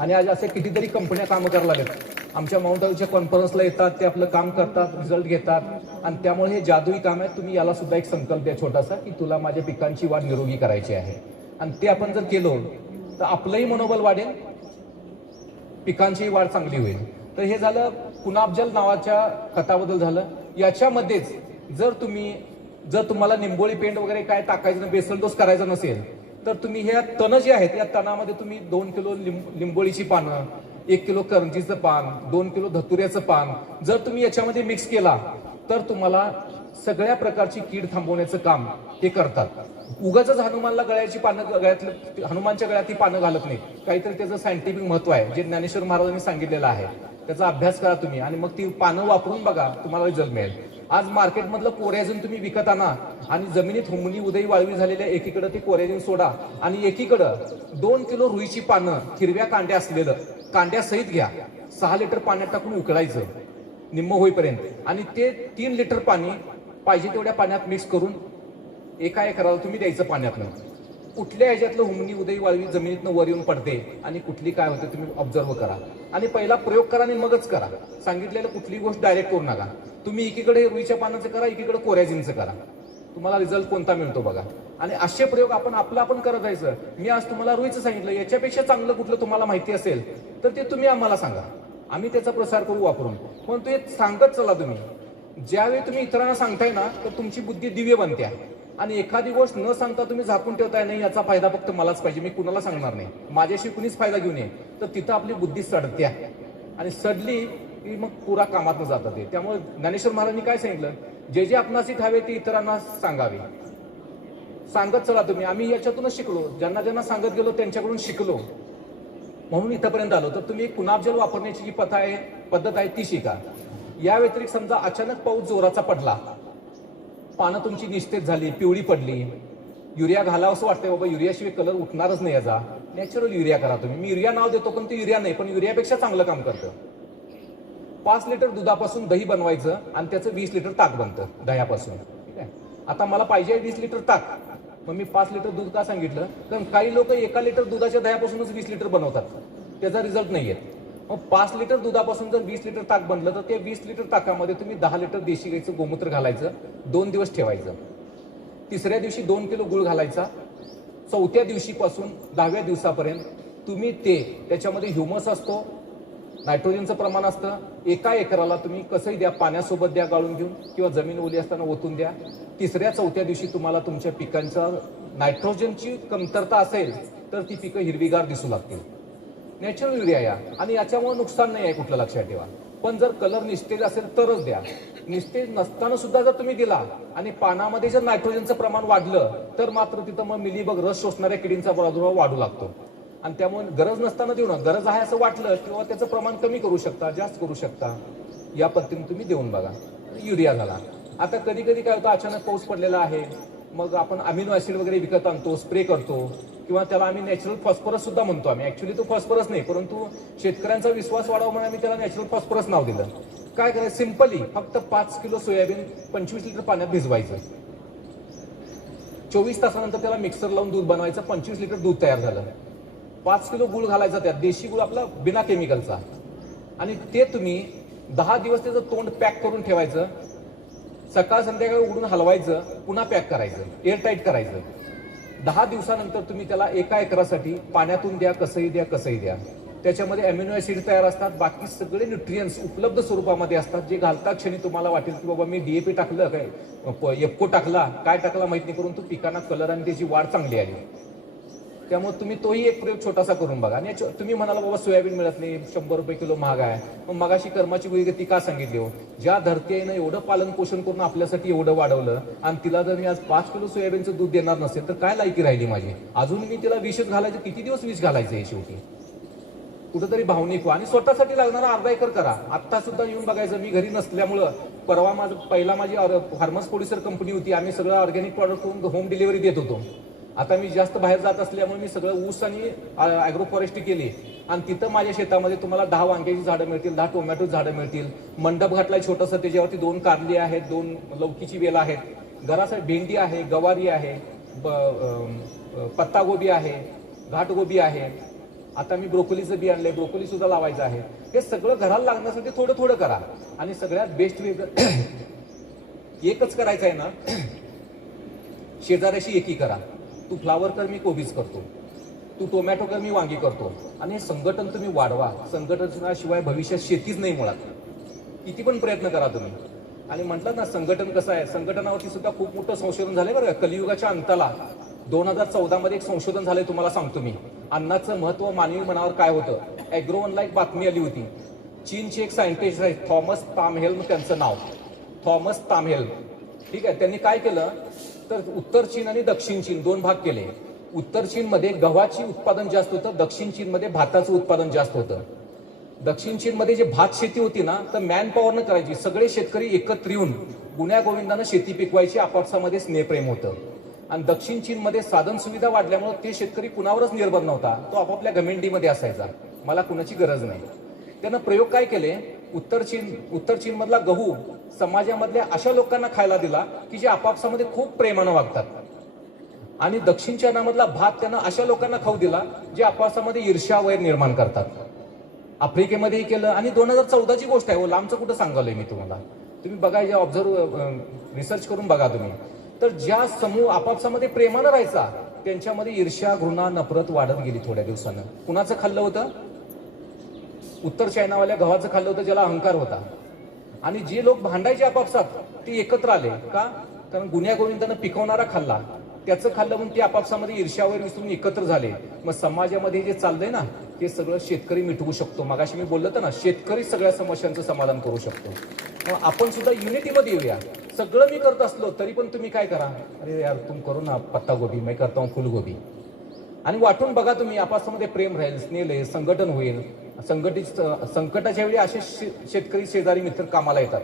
आणि आज असे कितीतरी कंपन्या कामं करायला लागतात. आमच्या माउंट आबूच्या कॉन्फरन्सला येतात, ते आपलं काम करतात, रिझल्ट घेतात आणि त्यामुळे हे जादुई काम आहे. तुम्ही याला सुद्धा एक संकल्प द्या छोटासा की तुला माझ्या पिकांची वाढ निरोगी करायची आहे. आणि ते आपण जर केलो तर आपलंही मनोबल वाढेल, पिकांचीही वाढ चांगली होईल. तर हे झालं कुणाबजल नावाच्या खताबद्दल झालं. याच्यामध्येच जर तुम्हाला निंबोळी पेंट वगैरे काय टाकायचं, बेसल डोस करायचा नसेल तर तुम्ही ह्या तण जे आहेत या तणामध्ये तुम्ही 2 किलो लिंबोळीची पानं, 1 किलो करंजीचं पान, 2 किलो धतुऱ्याचं पान जर तुम्ही याच्यामध्ये मिक्स केला तर तुम्हाला सगळ्या प्रकारची कीड थांबवण्याचं काम हे करतात. उगाच हनुमानला गळ्याची पानं हनुमानच्या गळ्यात ती पानं घालत नाही, काहीतरी त्याचं सायंटिफिक महत्व आहे जे ज्ञानेश्वर महाराजांनी सांगितलेलं आहे. त्याचा अभ्यास करा तुम्ही आणि मग ती पानं वापरून बघा, तुम्हाला रिझल्ट मिळेल. आज मार्केटमधलं कोरॅजिन तुम्ही विकत आणा आणि जमिनीत हुमणी उदयी वाळवी झालेल्या एकीकडे ते कोरॅजिन सोडा आणि एकीकडं 2 किलो रुईची पानं हिरव्या कांड्या असलेलं कांड्यासहित घ्या, 6 लिटर पाण्यात टाकून उकळायचं निम्म होईपर्यंत आणि ते 3 लिटर पाणी पाहिजे तेवढ्या पाण्यात मिक्स करून एका एकराला तुम्ही द्यायचं पाण्यातनं. कुठल्या ह्याच्यातलं हुमणी उदयी वाळवी जमिनीतनं वर येऊन पडते आणि कुठली काय होते तुम्ही ऑब्झर्व करा आणि पहिला प्रयोग करा आणि मगच करा. सांगितलेलं कुठली गोष्ट डायरेक्ट करू नका. तुम्ही एकीकडे रुईच्या पानाचं करा, एकीकडे कोरॅजिनचं करा, तुम्हाला रिझल्ट कोणता मिळतो बघा. आणि असे प्रयोग आपण करत जायचं. मी आज तुम्हाला रुईचं सांगितलं, याच्यापेक्षा चांगलं कुठलं तुम्हाला माहिती असेल तर ते तुम्ही आम्हाला सांगा, आम्ही त्याचा प्रसार करू वापरून. पण ते सांगत चला तुम्ही. ज्यावेळी तुम्ही इतरांना सांगताय ना तर तुमची बुद्धी दिव्य बनते आणि एखादी गोष्ट न सांगता तुम्ही झाकून ठेवताय, नाही याचा फायदा फक्त मलाच पाहिजे, मी कुणाला सांगणार नाही, माझ्याशी कुणीच फायदा घेऊन ये, तर तिथं आपली बुद्धी सडते आणि सडली की मग पुरा कामात जातात ते. त्यामुळे ज्ञानेश्वर महाराजांनी काय सांगितलं, जे जे आपणासी ठावे ते इतरांना सांगावे. सांगत चला तुम्ही. आम्ही याच्यातूनच शिकलो, ज्यांना ज्यांना सांगत गेलो त्यांच्याकडून शिकलो म्हणून इथंपर्यंत आलो. तर तुम्ही कुणाबजल वापरण्याची जी पद्धत आहे ती शिका. या व्यतिरिक्त समजा अचानक पाऊस जोराचा पडला, पानं तुमची निस्तेज झाली, पिवळी पडली, युरिया घालावं असं वाटतंय, बाबा युरियाशिवाय कलर उठणारच नाही याचा, नॅचरल युरिया करा तुम्ही. मी युरिया नाव देतो पण ते युरिया नाही, पण युरियापेक्षा चांगलं काम करतं. 5 लिटर दुधापासून दही बनवायचं आणि त्याचं 20 लिटर ताक बनतं दह्यापासून. ठीक आहे. आता मला पाहिजे 20 लिटर ताक, मग मी 5 लिटर दूध का सांगितलं, कारण काही लोक 1 लिटर दुधाच्या दह्यापासूनच 20 लिटर बनवतात, त्याचा रिझल्ट नाही येत. मग 5 लिटर दुधापासून जर 20 लिटर ताक बनलं तर त्या 20 लिटर ताकामध्ये तुम्ही 10 लिटर देशी गाईचं गोमूत्र घालायचं, 2 दिवस ठेवायचं. तिसऱ्या दिवशी 2 किलो गुळ घालायचा. 4थ्या दिवशीपासून 10व्या दिवसापर्यंत तुम्ही त्याच्यामध्ये ह्युमस असतो, नायट्रोजनचं प्रमाण असतं. एका एकराला तुम्ही कसंही द्या, पाण्यासोबत द्या गाळून घेऊन किंवा जमीन ओली असताना ओतून द्या. 3ऱ्या-4थ्या दिवशी तुम्हाला तुमच्या पिकांचा नायट्रोजनची कमतरता असेल तर ती पिकं हिरवीगार दिसू लागतील. नॅचरल युरिया या आणि याच्यामुळे नुकसान नाही आहे कुठलं, लक्षात ठेवा. पण जर कलर निस्तेज असेल तरच द्या. निस्तेज नसताना सुद्धा जर तुम्ही दिला आणि पानामध्ये जर नायट्रोजनचं प्रमाण वाढलं तर मात्र तिथं मग मिलीबग रस शोषणाऱ्या किडींचा प्रादुर्भाव वाढू लागतो. आणि त्यामुळे गरज नसताना देऊ नका. गरज आहे असं वाटलं किंवा त्याचं प्रमाण कमी करू शकता, जास्त करू शकता, या पद्धतीने तुम्ही देऊन बघा. युरिया झाला. आता कधी कधी काय होतं, अचानक पाऊस पडलेला आहे, मग आपण अमिनो ऍसिड वगैरे विकत आणतो, स्प्रे करतो, किंवा त्याला आम्ही नॅचरल फॉस्फरस सुद्धा म्हणतो आम्ही. ऍक्च्युली तो फॉस्फरस नाही, परंतु शेतकऱ्यांचा विश्वास वाढावा म्हणून आम्ही त्याला नॅचरल फॉस्फरस नाव दिलं. काय करायचं, सिंपली फक्त 5 किलो सोयाबीन 25 लिटर पाण्यात भिजवायचं. 24 तासानंतर त्याला मिक्सर लावून दूध बनवायचं. 25 लिटर दूध तयार झालं. 5 किलो गुळ घालायचा त्यात, देशी गुळ आपला, बिना केमिकलचा. आणि ते तुम्ही 10 दिवस त्याचं तोंड पॅक करून ठेवायचं. सकाळ संध्याकाळी उघडून हलवायचं, पुन्हा पॅक करायचं, एअरटाईट करायचं. 10 दिवसानंतर तुम्ही त्याला एका एकरासाठी पाण्यातून द्या, कसंही द्या, कसंही द्या. त्याच्यामध्ये अमिनो ऍसिड तयार असतात, बाकी सगळे न्यूट्रियन्स उपलब्ध स्वरूपामध्ये असतात, जे घालता क्षणी तुम्हाला वाटेल की बाबा मी डीएपी टाकलं काय, एफको टाकला, काय टाकला माहित नाही, परंतु पिकांना कलर आणि त्याची वाढ चांगली आली. त्यामुळे तुम्ही तोही एक प्रयोग छोटासा करून बघा. आणि तुम्ही म्हणाला बाबा सोयाबीन मिळत नाही, 100 रुपये किलो महाग आहे, मग मगाशी कर्माची गुळी ती का सांगितली हो? ज्या धरतीनं एवढं पालन पोषण करून आपल्यासाठी एवढं वाढवलं आणि तिला जर मी आज 5 किलो सोयाबीनचं दूध देणार नसेल तर काय लायकी राहिली माझी? अजून मी तिला विषच घालायचं, किती दिवस विष घालायचं हे शेवटी? कुठंतरी भावनिक व्हा आणि स्वतःसाठी लागणारा अर्धा एकर करा. आत्ता सुद्धा येऊन बघायचं. मी घरी नसल्यामुळं परवा माझी फार्मर्स प्रोड्युसर कंपनी होती, आम्ही सगळं ऑर्गॅनिक प्रॉडक्ट करून होम डिलिव्हरी देत होतो. आता मी जास्त बाहेर जात असल्यामुळे मी सगळं ऊस आणि अॅग्रो फॉरेस्ट्री केली आणि तिथं माझ्या शेतामध्ये तुम्हाला 10 वांग्याची झाडं मिळतील, 10 टोमॅटो झाडं मिळतील. मंडप घातलाय छोटंसं, त्याच्यावरती 2 कारली आहेत, 2 लौकीची वेल आहेत, घरासाठी भेंडी आहे, गवारी आहे, पत्तागोबी आहे, घाटगोबी आहे. आता मी ब्रोकोलीचं बी आणलंय, ब्रोकोली सुद्धा लावायचं आहे. हे सगळं घराला लागण्यासाठी थोडं थोडं करा. आणि सगळ्यात बेस्ट वे एकच करायचं आहे ना, शेजाऱ्याशी एकी करा. तू फ्लावर कर, मी कोबीज करतो, तू टोमॅटो कर, मी वांगी करतो. आणि हे संघटन तुम्ही वाढवा. संघटनाशिवाय भविष्यात शेतीच नाही मुळात. किती पण प्रयत्न करा तुम्ही. आणि म्हटलं ना संघटन कसं आहे, संघटनावरती सुद्धा खूप मोठं संशोधन झालंय बरं. कलियुगाच्या अंताला 2014 मध्ये एक संशोधन झालंय, तुम्हाला सांगतो मी. अन्नाचं महत्व मानवी मनावर काय होतं. ॲग्रोवनला एक बातमी आली होती. चीनचे एक सायंटिस्ट आहेत, थॉमस तामहेल्म त्यांचं नाव, थॉमस तामहेल्म. ठीक आहे. त्यांनी काय केलं तर उत्तर चीन आणि दक्षिण चीन 2 भाग केले. उत्तर चीनमध्ये गव्हाची उत्पादन जास्त होतं, दक्षिण चीनमध्ये भाताचं उत्पादन जास्त होतं. दक्षिण चीनमध्ये जे भात शेती होती ना, तर मॅन पॉवरनं करायची. सगळे शेतकरी एकत्र येऊन गुण्या गोविंदानं शेती पिकवायची, आपापसामध्ये स्नेहप्रेम होतं. आणि दक्षिण चीनमध्ये साधन सुविधा वाढल्यामुळे ते शेतकरी कुणावरच निर्भर नव्हता, तो आपापल्या घमेंडीमध्ये असायचा, मला कुणाची गरज नाही. त्यानं प्रयोग काय केले, उत्तर चीन मधला गहू समाजामधल्या अशा लोकांना खायला दिला की जे आपापसामध्ये खूप प्रेमानं वागतात. आणि दक्षिण चीनमधला भात त्यांना अशा लोकांना खाऊ दिला जे आपापसामध्ये ईर्ष्या वैर निर्माण करतात. आफ्रिकेमध्येही केलं. आणि 2014ची गोष्ट आहे, लांबचं कुठं सांगालोय मी तुम्हाला. तुम्ही बघा, जे रिसर्च करून बघा तुम्ही. तर ज्या समूह आपापसामध्ये प्रेमानं राहायचा त्यांच्यामध्ये ईर्ष्या, घृणा, नफरत वाढत गेली थोड्या दिवसानं. कुणाचं खाल्लं होतं? उत्तर चायनावाल्या गव्हाचं खाल्लं होतं, ज्याला अहंकार होता. आणि जे लोक भांडायचे आपापसात ते एकत्र आले का? कारण गुन्ह्या गोविंदानं पिकवणारा खाल्ला, त्याचं खाल्लं म्हणून ते आपापसामध्ये ईर्ष्यावर विसरून एकत्र झाले. मग समाजामध्ये जे चाललंय ना, हे सगळं शेतकरी मिटवू शकतो. मगाशी मी बोललो ना, शेतकरी सगळ्या समस्यांचं समाधान करू शकतो. मग आपण सुद्धा युनिटीमध्ये येऊया. सगळं मी करत असलो तरी पण तुम्ही काय करा, अरे यार तुम करू ना पत्ता गोबी, मैं करता हूं फुलगोबी. आणि वाटून बघा तुम्ही, आपापसामध्ये प्रेम राहील, स्नेह राहील, संघटन होईल. संकटाच्या वेळी असे शेतकरी शेजारी मित्र कामाला येतात.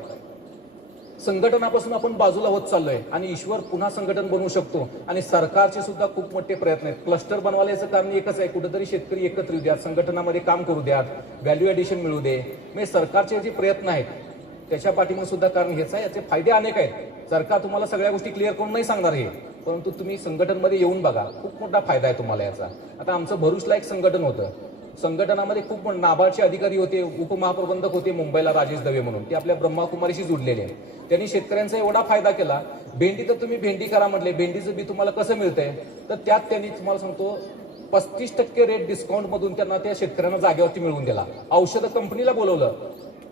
संघटनापासून आपण बाजूला होत चाललोय आणि ईश्वर पुन्हा संघटन बनवू शकतो. आणि सरकारचे सुद्धा खूप मोठे प्रयत्न आहेत. क्लस्टर बनवायचं कारण एकच आहे, कुठेतरी शेतकरी एकत्र येऊ द्यात, संघटनामध्ये काम करू द्यात, व्हॅल्यू ॲडिशन मिळू दे. म्हणजे सरकारचे जे प्रयत्न आहेत त्याच्या पाठीमागे सुद्धा कारण हेच आहे. याचे फायदे अनेक आहेत. सरकार तुम्हाला सगळ्या गोष्टी क्लिअर करून नाही सांगणार हे, परंतु तुम्ही संघटनमध्ये येऊन बघा, खूप मोठा फायदा आहे तुम्हाला याचा. आता आमचं भरूचला एक संघटन होतं. संघटनामध्ये खूप नाबार्डचे अधिकारी होते, उपमहाप्रबंधक होते मुंबईला, राजेश दवे म्हणून. ते आपल्या ब्रह्माकुमारीशी जुडलेले. त्यांनी शेतकऱ्यांचा एवढा फायदा केला. भेंडी तर तुम्ही भेंडी करा म्हटले, भेंडीचं बी तुम्हाला कसं मिळतंय, तर त्यात त्यांनी तुम्हाला सांगतो 35% रेट डिस्काउंट मधून त्यांना त्या शेतकऱ्यांना जागेवरती मिळवून दिला. औषध कंपनीला बोलवलं,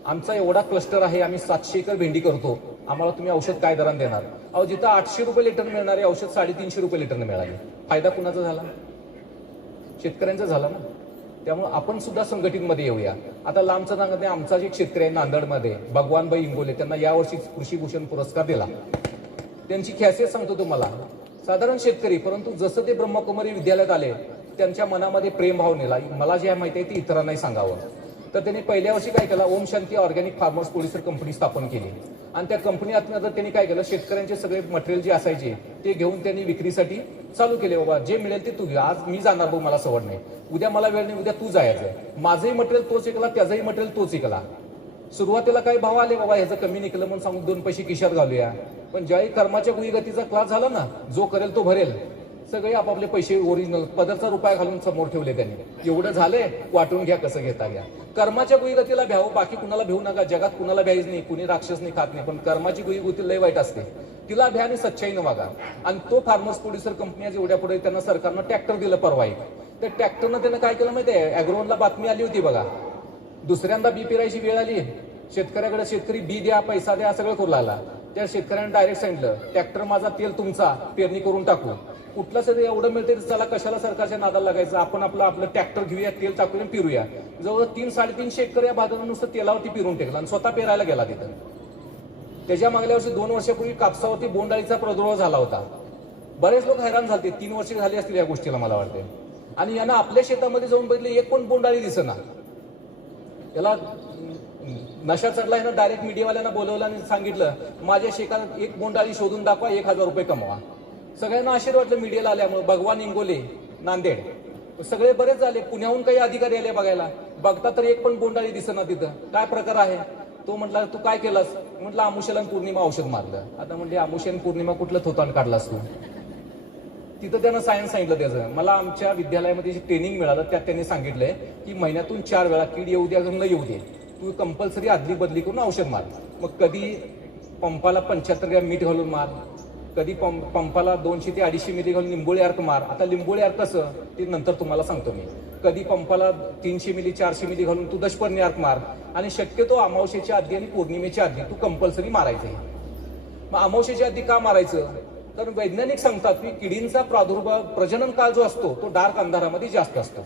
आमचा एवढा क्लस्टर आहे, आम्ही 700 एकर भेंडी करतो, आम्हाला तुम्ही औषध काय दराने देणार? अहो, जिथं 800 रुपये लिटर मिळणारे औषध 350 रुपये लिटरने मिळाले. फायदा कुणाचा झाला? शेतकऱ्यांचा झाला ना. त्यामुळे आपण सुद्धा संघटनेमध्ये येऊया. आता लांबचं सांगत नाही, आमचा जे शेतकरी आहे नांदेडमध्ये भगवानबाई इंगोले, त्यांना यावर्षी कृषीभूषण पुरस्कार दिला. त्यांची खासियत सांगतो तुम्हाला. साधारण शेतकरी, परंतु जसं ते ब्रह्मकुमारी विद्यालयात आले त्यांच्या मनामध्ये प्रेमभाव नेला. मला जे माहिती आहे ते इतरांनाही सांगावं. तर त्यांनी पहिल्या वर्षी काय केलं, Om Shanti organic farmers producer company स्थापन केली. आणि त्या कंपनीत त्यांनी काय केलं, शेतकऱ्यांचे सगळे मटेरियल जे असायचे ते घेऊन त्यांनी विक्रीसाठी चालू केले. बाबा जे मिळेल ते तू घे, आज मी जाणार भाऊ, मला सवड नाही, उद्या मला वेळ नाही, उद्या तू जायचं, माझंही मटेरियल तोच ऐकला, त्याचंही मटेरियल तोच ऐकला. सुरुवातीला काही भाव आले, बाबा ह्याचं कमी निघलं म्हणून सांगून 2 पैसे खिशात घालूया. पण ज्यावेळी कर्माच्या गुईगतीचा क्लास झाला ना, जो करेल तो भरेल, सगळे आपापले पैसे ओरिजिनल पदरचा रुपया घालून समोर ठेवले त्यांनी. एवढं झालंय, वाटून घ्या कसं घेता घ्या. कर्माच्या गुईगतीला भ्यावं, बाकी कुणाला भेऊ नका. जगात कुणाला भ्यायच नाही, कुणी राक्षस नाही, खात नाही, पण कर्माची गुईगती लय वाईट असते, तिला भ्या आणि सच्चाईनं वागा. आणि तो फार्मर्स प्रोड्युसर कंपनी एवढ्या पुढे त्यांना सरकारनं ट्रॅक्टर दिलं परवा एक. तर ट्रॅक्टरनं त्यानं काय केलं माहिती आहे, अॅग्रोवनला बातमी आली होती बघा, दुसऱ्यांदा बी पेरायची वेळ आली, शेतकऱ्याकडे शेतकरी बी द्या, पैसा द्या, सगळं करू लागला. त्या शेतकऱ्यांनी डायरेक्ट सांगितलं, ट्रॅक्टर माझा, तेल तुमचा, पेरणी करून टाकू. कुठलं सर एवढं मिळते चला कशाला सरकारच्या नादाला लागायचं, आपण आपलं ट्रॅक्टर घेऊया, तेल टाकूया, पिरूया. जवळ 3-3.5 शेतकरी या भागात नुसतं तेलावरती पिरून टेकला आणि स्वतः पेरायला गेला तिथं. त्याच्या मागल्या वर्षी 2 वर्षापूर्वी कापसावरती बोंडअळीचा प्रादुर्भाव झाला होता. बरेच लोक हैराण झाले, 3 वर्ष झाली असतील या गोष्टीला मला वाटते. आणि यांना आपल्या शेतामध्ये जाऊन बघितले, एक पण बोंडअळी दिसेना. त्याला नशा चढला, यानं डायरेक्ट मीडियावाल्यांना बोलवलं आणि सांगितलं, माझ्या शेतात एक बोंडअळी शोधून दाखवा, 1000 रुपये कमवा. सगळ्यांना आश्चर्य वाटलं मीडियाला आल्यामुळे. भगवान इंगोले नांदेड सगळे बरेच झाले, पुण्याहून काही अधिकारी आले बघायला, बघता तर एक पण बोंडअळी दिसेना तिथं. काय प्रकार आहे? तो म्हटला, तू काय केलास? म्हटलं अमुष्याला पौर्णिमा औषध मारलं. आता म्हणजे अमुष्यान पौर्णिमा कुठलं थोतान काढलास तू? तिथं त्यानं सायन्स सांगितलं त्याचं. मला आमच्या विद्यालयामध्ये जे ट्रेनिंग मिळालं त्यात त्यांनी सांगितलंय की महिन्यातून 4 वेळा कीड येऊ द्या न येऊ दे, तू कंपल्सरी आदली बदली करून औषध मार. मग कधी पंपाला 75 ग्रॅम मीठ घालून मार, कधी पंपाला 200 ते 250 मिली घालून लिंबोळी अर्क मार. आता लिंबोळी अर्क कसं ते नंतर तुम्हाला सांगतो मी. कधी पंपाला 300 मिली 400 मिली घालून तू दशपर्णी अर्क मार. आणि शक्यतो अमावस्येच्या आधी आणि पौर्णिमेच्या आधी तू कंपल्सरी मारायचं. मग अमावस्येच्या आधी का मारायचं? तर वैज्ञानिक सांगतात की किडींचा प्रादुर्भाव प्रजनन काळ जो असतो तो डार्क अंधारामध्ये जास्त असतो.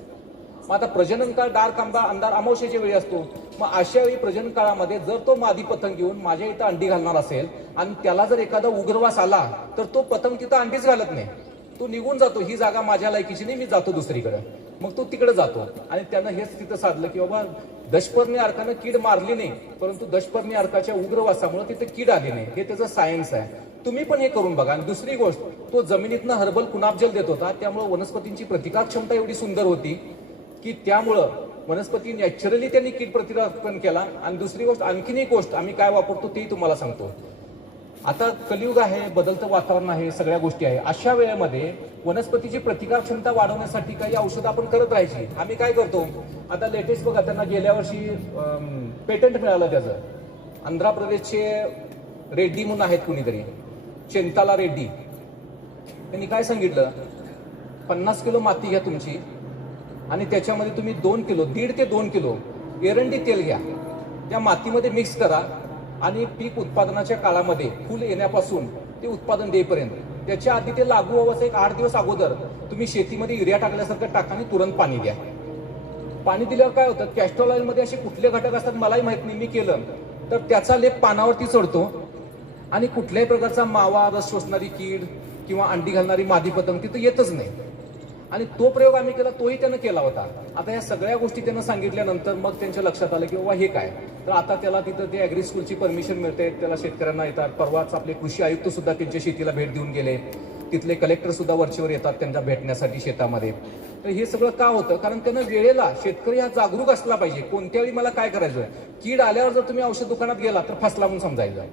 मग आता प्रजनन काळ डार्क अंधार अमावस्येच्या वेळी असतो. मग अशा वेळी प्रजनन काळामध्ये जर तो मादी पतंग घेऊन माझ्या इथं अंडी घालणार असेल आणि त्याला जर एखादा उग्रवास आला तर तो पतंग तिथं अंडीच घालत नाही, तो निघून जातो. ही जागा माझ्या लायकीची नाही, मी जातो दुसरीकडे. मग तो तिकडे जातो. आणि त्यानं हेच तिथं साधलं की बाबा दशपर्णी अर्कानं कीड मारली नाही, परंतु दशपर्णी अर्काच्या उग्रवासामुळे तिथे कीड आली नाही. हे त्याचं सायन्स आहे. तुम्ही पण हे करून बघा. आणि दुसरी गोष्ट, तो जमिनीतनं हर्बल कुणाबजल देत होता, त्यामुळे वनस्पतींची प्रतिकार क्षमता एवढी सुंदर होती की त्यामुळं वनस्पती नॅचरली त्यांनी कीड प्रतिरोधन केला. आणि दुसरी गोष्ट, आणखीन एक गोष्ट आम्ही काय वापरतो तेही तुम्हाला सांगतो. आता कलियुग आहे, बदलतं वातावरण आहे, सगळ्या गोष्टी आहे. अशा वेळेमध्ये वनस्पतीची प्रतिकार क्षमता वाढवण्यासाठी काही औषधं आपण करत राहायची. आम्ही काय करतो, आता लेटेस्ट बघा, त्यांना गेल्या वर्षी पेटंट मिळालं त्याचं. आंध्र प्रदेशचे रेड्डी म्हणून आहेत कुणीतरी, चेंताला रेड्डी, त्यांनी काय सांगितलं, 50 किलो माती घ्या तुमची आणि त्याच्यामध्ये तुम्ही 2 किलो 1.5 ते 2 किलो एरंडी तेल घ्या, त्या मातीमध्ये मिक्स करा आणि पीक उत्पादनाच्या काळामध्ये फुल येण्यापासून ते उत्पादन देईपर्यंत त्याच्या आधी ते लागू व्हावं एक 8 दिवस अगोदर तुम्ही शेतीमध्ये युरिया टाकल्यासारखं टाका आणि तुरंत पाणी द्या. पाणी दिल्यावर काय होतं, कॅस्ट्रॉल ऑइलमध्ये असे कुठले घटक असतात मलाही माहित नाही, मी केलं तर त्याचा लेप पानावरती चढतो आणि कुठल्याही प्रकारचा मावा, रस शोषणारी कीड किंवा अंडी घालणारी मादी पतंग तिथं येतच नाही. आणि तो प्रयोग आम्ही केला, तोही त्यानं केला होता. आता या सगळ्या गोष्टी त्यानं सांगितल्यानंतर मग त्यांच्या लक्षात आलं की बाबा हे काय. तर आता त्याला तिथं ते ॲग्री स्कूलची परमिशन मिळते, त्याला शेतकऱ्यांना येतात. परवाच आपले कृषी आयुक्त सुद्धा त्यांच्या शेतीला भेट देऊन गेले, तिथले कलेक्टर सुद्धा वरचेवर येतात त्यांना भेटण्यासाठी शेतामध्ये. तर हे सगळं का होतं, कारण त्यानं वेळेला शेतकरी हा जागरूक असला पाहिजे. कोणत्या वेळी मला काय करायचं, कीड आल्यावर जर तुम्ही औषध दुकानात गेला तर फसला म्हणून समजायचं.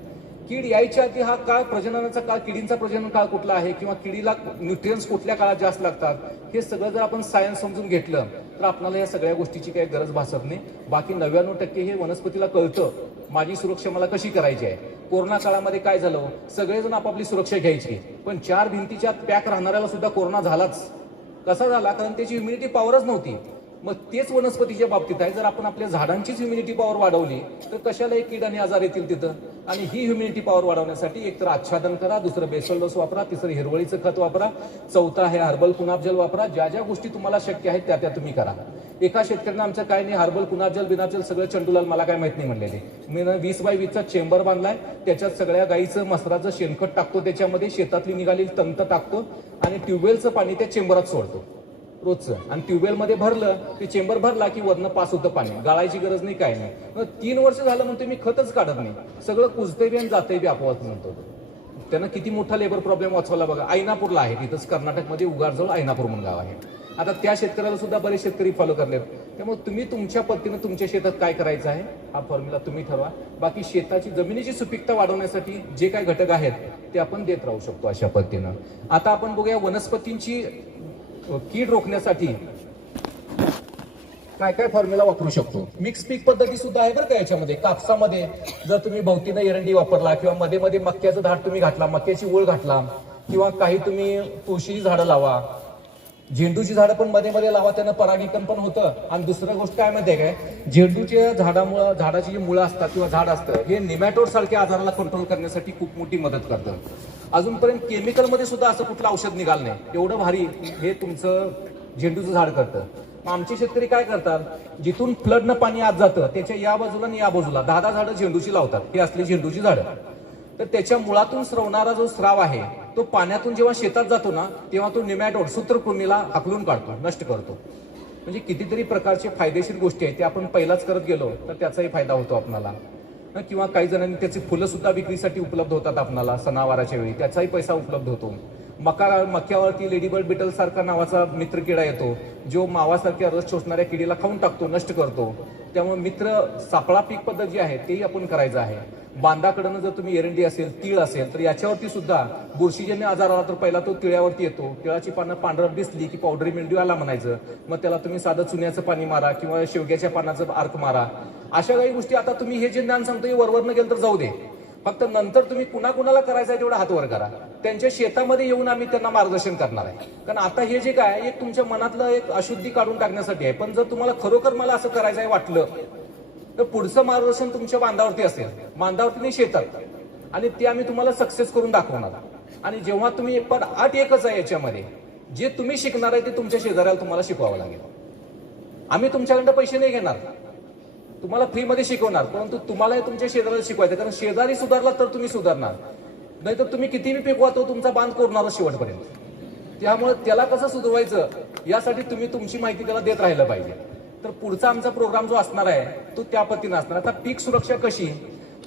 कीड यायच्या आधी हा काळ, प्रजननाचा काळ, किडींचा प्रजनन काळ कुठला आहे किंवा किडीला न्यूट्रियन्स कुठल्या काळात जास्त लागतात, हे सगळं जर आपण सायन्स समजून घेतलं तर आपल्याला या सगळ्या गोष्टीची काही गरज भासत नाही. बाकी 99% हे वनस्पतीला कळतं माझी सुरक्षा मला कशी करायची आहे. कोरोना काळामध्ये काय झालं, सगळेजण आपापली सुरक्षा घ्यायची, पण 4 भिंतीच्या पॅक राहणाऱ्याला सुद्धा कोरोना झालाच. कसा झाला, कारण त्याची इम्युनिटी पॉवरच नव्हती. मग तेच वनस्पतीच्या बाबतीत आहे, जर आपण आपल्या झाडांचीच इम्युनिटी पॉवर वाढवली तर कशाला एक कीड आणि आजार येतील तिथं. आणि ही ह्युमिनिटी पॉवर वाढवण्यासाठी एक तर आच्छादन करा, दुसरं बेसल डोस वापरा, तिसरं हिरवळीचं खत वापरा, चौथा आहे हर्बल कुनाब जल वापरा. ज्या ज्या गोष्टी तुम्हाला शक्य आहेत त्या तुम्ही करा. एका शेतकऱ्यानं आमचं काय नाही हर्बल कुनाब जल बिनाब जल सगळं चंडूलाल मला काय माहित नाही म्हणलेले. मी 20x20चा चेंबर बांधलाय, त्याच्यात सगळ्या गाईचं मसराचं शेणखत टाकतो, त्याच्यामध्ये शेतातली निघालेली तंत टाकतो आणि ट्यूबवेलचं पाणी त्या चेंबरात सोडतो रोजचं. आणि ट्यूबवेलमध्ये भरलं ते चेंबर भरला की वरनं पास होतं पाणी, गाळायची गरज नाही काय नाही. मग 3 वर्ष झालं म्हणतो मी खतच काढत नाही, सगळं कुजतंय बी आणि जातंय बी आपोआप म्हणतो. त्यानं किती मोठा लेबर प्रॉब्लेम वाचवला बघा. ऐनापूरला आहे, तिथंच कर्नाटकमध्ये उगारजवळ ऐनापूर म्हणून गाव आहे. आता त्या शेतकऱ्याला सुद्धा बरेच शेतकरी फॉलो करलेत. त्यामुळे तुम्ही तुमच्या पद्धतीनं तुमच्या शेतात काय करायचं आहे हा फॉर्म्युला तुम्ही ठरवा. बाकी शेताची जमिनीची सुपीकता वाढवण्यासाठी जे काय घटक आहेत ते आपण देत राहू शकतो अशा पद्धतीनं. आता आपण बघूया वनस्पतींची कीड रोखण्यासाठी काय काय फॉर्म्युला वापरू शकतो. मिक्स पीक पद्धती सुद्धा आहे बरं का याच्यामध्ये. कापसामध्ये जर तुम्ही भोवतीनं एरंडी वापरला किंवा मध्ये मध्ये मक्याचं झाड तुम्ही घातला, मक्याची ओळ घातला किंवा काही तुम्ही तुळशीची झाडं लावा, झेंडूची झाडं पण मध्ये मध्ये लावा, त्यानं परागीकरण पण होतं. आणि दुसरं गोष्ट काय माहिती आहे काय, झेंडूच्या झाडामुळं झाडाची जी मुळं असतात किंवा झाड असतं हे निमॅटोड सारख्या आजाराला कंट्रोल करण्यासाठी खूप मोठी मदत करतं. अजूनपर्यंत केमिकलमध्ये सुद्धा असं कुठलं औषध निघालं नाही एवढं भारी हे तुमचं झेंडूचं झाड करतं. मग आमचे शेतकरी काय करतात, जिथून फ्लडनं पाणी आत जातं त्याच्या या बाजूला आणि या बाजूला 10 झाडं झेंडूची लावतात. ही असली झेंडूची झाडं, तर त्याच्या मुळातून स्रवणारा जो स्राव आहे तो पाण्यातून जेव्हा शेतात जातो ना तेव्हा तो निमॅटोड सूत्रकृमीला हाकलून काढतो, नष्ट करतो. म्हणजे कितीतरी प्रकारचे फायदेशीर गोष्टी आहेत, ते आपण पहिलाच करत गेलो तर त्याचाही फायदा होतो आपल्याला. किंवा काही जणांनी त्याची फुलं सुद्धा विक्रीसाठी उपलब्ध होतात आपल्याला सणावाराच्या वेळी, त्याचाही पैसा उपलब्ध होतो. मक्यावरती लेडीबर्ड बिटल सारखा नावाचा मित्र किडा येतो जो मावासारख्या रस शोषणाऱ्या किडीला खाऊन टाकतो, नष्ट करतो. त्यामुळे मित्र सापळा पीक पद्धत जी आहे तेही आपण करायचं आहे. बांधाकडनं जर तुम्ही एरंडी असेल, तीळ असेल तर याच्यावरती सुद्धा बुरशीजन्य आजार आला तर पहिला तो तिळ्यावरती येतो. तिळाची पानं पांढरट दिसली की पावडरी मिल्ड्यू आला म्हणायचं, मग त्याला तुम्ही साधं चुन्याचं पाणी मारा किंवा शेवग्याच्या पानाचं अर्क मारा. अशा काही गोष्टी आता तुम्ही हे जे ज्ञान सांगतो हे वरवरनं गेलं तर जाऊ दे, फक्त नंतर तुम्ही कुणाकुणाला करायचं आहे तेवढा हात वर करा. त्यांच्या शेतामध्ये येऊन आम्ही त्यांना मार्गदर्शन करणार आहे. कारण आता हे जे काय एक तुमच्या मनातलं एक अशुद्धी काढून टाकण्यासाठी आहे. पण जर तुम्हाला खरोखर मला असं करायचं आहे वाटलं तर पुढचं मार्गदर्शन तुमच्या बांधावरती असेल, बांधावरती नाही शेतात, आणि ते आम्ही तुम्हाला सक्सेस करून दाखवणार. आणि जेव्हा तुम्ही पण अट एकच आहे याच्यामध्ये, जे तुम्ही शिकणार आहे ते तुमच्या शेजाऱ्याला तुम्हाला शिकवावं लागेल. आम्ही तुमच्याकडनं पैसे नाही घेणार, तुम्हाला फ्रीमध्ये शिकवणार, परंतु तुम्हाला तुमच्या शेजाऱ्याला शिकवायचं. कारण शेजारी सुधारला तर तुम्ही सुधारणार, नाही तर तुम्ही कितीही पिकवा तो तुमचा बांध कोरणार शेवटपर्यंत. त्यामुळे त्याला कसं सुधरवायचं यासाठी तुम्ही तुमची माहिती त्याला देत राहिलं पाहिजे. तर पुढचा आमचा प्रोग्राम जो असणार आहे तो त्या पद्धतीने असणार. आता पीक सुरक्षा कशी,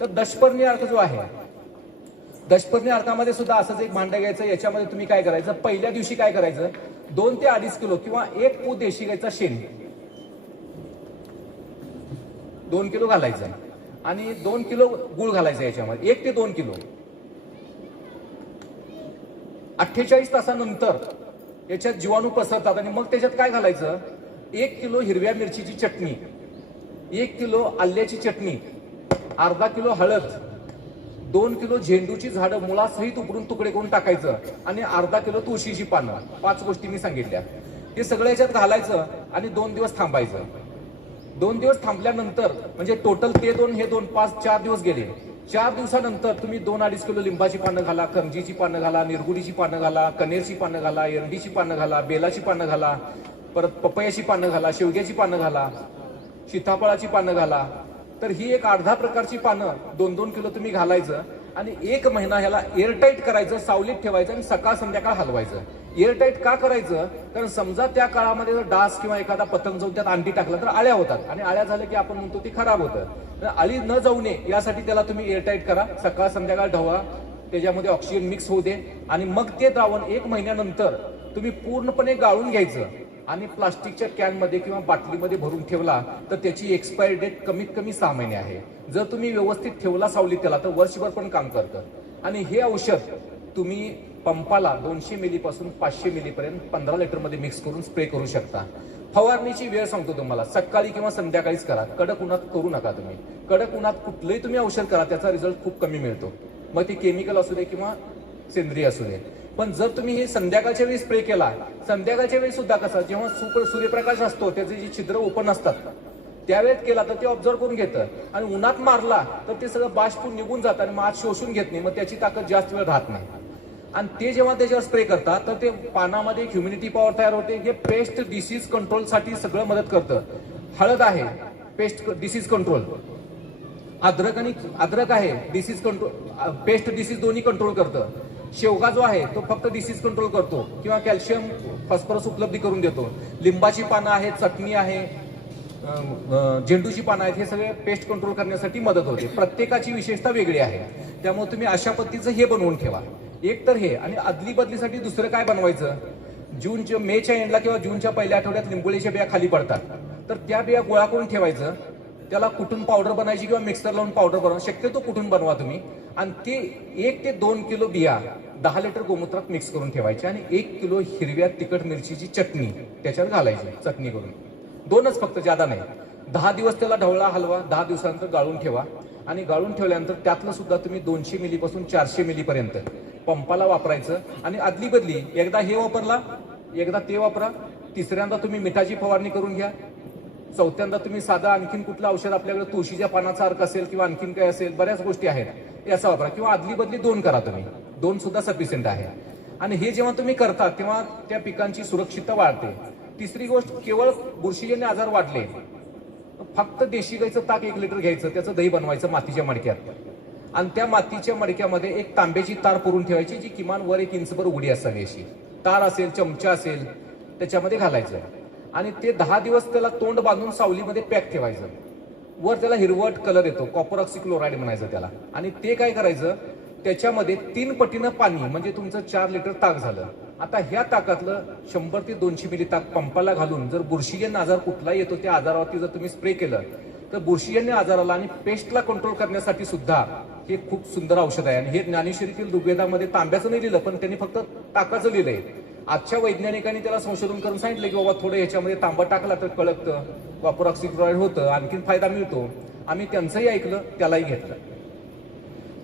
तर दशपर्णी अर्क जो आहे, दशपर्णी अर्कामध्ये सुद्धा असंच एक भांडं घ्यायचं. याच्यामध्ये तुम्ही काय करायचं, पहिल्या दिवशी काय करायचं, 2 ते 2.5 किलो किंवा 1 पू देशी गायचा शेण 2 किलो घालायचं आणि 2 किलो गुळ घालायचा याच्यामध्ये, 1 ते 2 किलो. 48 तासानंतर याच्यात जीवाणू पसरतात आणि मग त्याच्यात काय घालायचं, 1 किलो हिरव्या मिरचीची चटणी, 1 किलो आल्याची चटणी, अर्धा किलो हळद, 2 किलो झेंडूची झाडं मुळासहित उपडून तुकडे करून टाकायचं आणि अर्धा किलो तुळशीची पानं. 5 गोष्टी मी सांगितल्या, हे सगळं याच्यात घालायचं आणि 2 दिवस थांबायचं. 2 दिवस थांबल्यानंतर म्हणजे टोटल ते 2 हे 2 5 4 दिवस गेले. 4 दिवसानंतर तुम्ही 2-2.5 किलो लिंबाची पानं घाला, करंजीची पानं घाला, निरगुडीची पानं घाला, कनेरची पानं घाला, एरंडीची पानं घाला, बेलाची पानं घाला, परत पपयाची पानं घाला, शेवग्याची पानं घाला, सीताफळाची पानं घाला. तर ही एक अर्धा प्रकारची पानं 2-2 किलो तुम्ही घालायचं आणि 1 महिना ह्याला एअरटाईट करायचं, सावलीत ठेवायचं आणि सकाळ संध्याकाळ हलवायचं. एअरटाईट का करायचं, कारण समजा त्या काळामध्ये जर डास किंवा एखादा पतंग जाऊन त्यात अंडी टाकला तर आळ्या होतात आणि आळ्या झाल्या की आपण म्हणतो ती खराब होतं. तर आळी न जाऊ नये यासाठी त्याला तुम्ही एअरटाईट करा, सकाळ संध्याकाळ ढवळा, त्याच्यामध्ये ऑक्सिजन मिक्स होऊ दे आणि मग ते द्रावण 1 महिन्यानंतर तुम्ही पूर्णपणे गाळून घ्यायचं आणि प्लास्टिकच्या कॅनमध्ये किंवा बाटलीमध्ये भरून ठेवला तर त्याची एक्सपायरी डेट कमीत कमी 6 महिने आहे. जर तुम्ही व्यवस्थित ठेवला सावलीत त्याला तर वर्षभर पण काम करतं. आणि हे औषध तुम्ही पंपाला 200 मिली पासून 500 मिली पर्यंत 15 लिटरमध्ये मिक्स करून स्प्रे करू शकता. फवारणीची वेळ सांगतो तुम्हाला, सकाळी किंवा संध्याकाळीच करा, कडक उन्हात करू नका तुम्ही. कडक उन्हात कुठलंही तुम्ही औषध करा त्याचा रिझल्ट खूप कमी मिळतो, मग ते केमिकल असू दे किंवा सेंद्रिय असू दे. पण जर तुम्ही हे संध्याकाळच्या वेळी स्प्रे केला, संध्याकाळच्या वेळी सुद्धा कसा जेव्हा सूर्यप्रकाश असतो त्याचे जे छिद्र ओपन असतात त्यावेळेस केला तर ते ऑब्झर्व करून घेतं आणि उन्हात मारला तर ते सगळं बाष्प निघून जातं आणि मात शोषून घेत नाही, मग त्याची ताकद जास्त वेळ राहत नाही. आणि ते जेव्हा त्याच्यावर स्प्रे करतात तर ते पानामध्ये एक ह्युमिनिटी पॉवर तयार होते. हे पेस्ट डिसीज कंट्रोलसाठी सगळं मदत करतं. हळद आहे पेस्ट डिसीज कंट्रोल, अद्रक आहे डिसीज कंट्रोल, पेस्ट डिसीज दोन्ही कंट्रोल करतं. शेवगा जो आहे तो फक्त डिसीज कंट्रोल करतो किंवा कॅल्शियम फॉस्फरस उपलब्धी करून देतो. लिंबाची पानं आहेत, चटणी आहे, झेंडूची पानं आहेत, हे सगळे पेस्ट कंट्रोल करण्यासाठी मदत होते. प्रत्येकाची विशेषता वेगळी आहे, त्यामुळे तुम्ही अशा पद्धतीचं हे बनवून ठेवा. एक तर हे, आणि अदली बदलीसाठी दुसरं काय बनवायचं, मेच्या एंडला किंवा जूनच्या पहिल्या आठवड्यात लिंबोळीच्या बिया खाली पडतात, तर त्या बिया गोळा करून ठेवायचं. त्याला कुठून पावडर बनायची किंवा मिक्सर लावून पावडर बनवा, शक्यतो कुठून बनवा तुम्ही. आणि ते 1 ते 2 किलो बिया 10 लिटर गोमूत्रात मिक्स करून ठेवायची आणि 1 किलो हिरव्या तिखट मिरचीची चटणी त्याच्यावर घालायची, चटणी करून. 2च फक्त, ज्यादा नाही. 10 दिवस त्याला ढवळा हलवा, 10 दिवसानंतर गाळून ठेवा. आणि गाळून ठेवल्यानंतर त्यातलं सुद्धा तुम्ही 200 मिली पासून 400 मिली पर्यंत पंपाला वापरायचं. आणि आदली बदली एकदा हे वापरला, एकदा ते वापरा. तिसऱ्यांदा तुम्ही मिठाची फवारणी करून घ्या. चौथ्यांदा तुम्ही साधं आणखीन कुठलं औषध, आपल्याकडे तुळशीच्या पानाचा अर्क असेल किंवा आणखीन काय असेल, बऱ्याच गोष्टी आहेत, याचा वापरा. किंवा आदली बदली 2 करा तुम्ही, 2 सुद्धा सफिशियंट आहे. आणि हे जेव्हा तुम्ही करता तेव्हा त्या पिकांची सुरक्षितता वाढते. तिसरी गोष्ट, केवळ बुरशीजन्य आजार वाढले, फक्त देशी गाईचं ताक 1 लिटर घ्यायचं, त्याचं दही बनवायचं मातीच्या मडक्यात. आणि त्या मातीच्या मडक्यामध्ये एक तांब्याची तार पुरून ठेवायची, जी किमान वर 1 इंचभर उघडी असावी. अशी तार असेल, चमचा असेल, त्याच्यामध्ये घालायचं. आणि ते 10 दिवस त्याला तोंड बांधून सावलीमध्ये पॅक ठेवायचं. वर त्याला हिरवट कलर येतो, कॉपर ऑक्सिक्लोराईड म्हणायचं त्याला. आणि ते काय करायचं, त्याच्यामध्ये 3 पटीनं पाणी, म्हणजे तुमचं 4 लिटर ताक झालं. आता ह्या ताकातलं 100 ते 200 मिली ताक पंपाला घालून, जर बुरशीजन्य आजार कुठला येतो त्या आजारावरती जर तुम्ही स्प्रे केलं तर बुरशीजन्य आजाराला आणि पेस्टला कंट्रोल करण्यासाठी सुद्धा हे खूप सुंदर औषध आहे. आणि हे ज्ञानेश्वरीतील ऋग्वेदामध्ये तांब्याचं नाही लिहिलं, पण त्यांनी फक्त ताकाचं लिहिलंय. आजच्या वैज्ञानिकांनी त्याला संशोधन करून सांगितलं की बाबा थोडं ह्याच्यामध्ये तांबा टाकला तर कळतं, कॉपर ऑक्सिक्लोराईड होतं, आणखीन फायदा मिळतो. आम्ही त्यांचंही ऐकलं, त्यालाही घेतलं.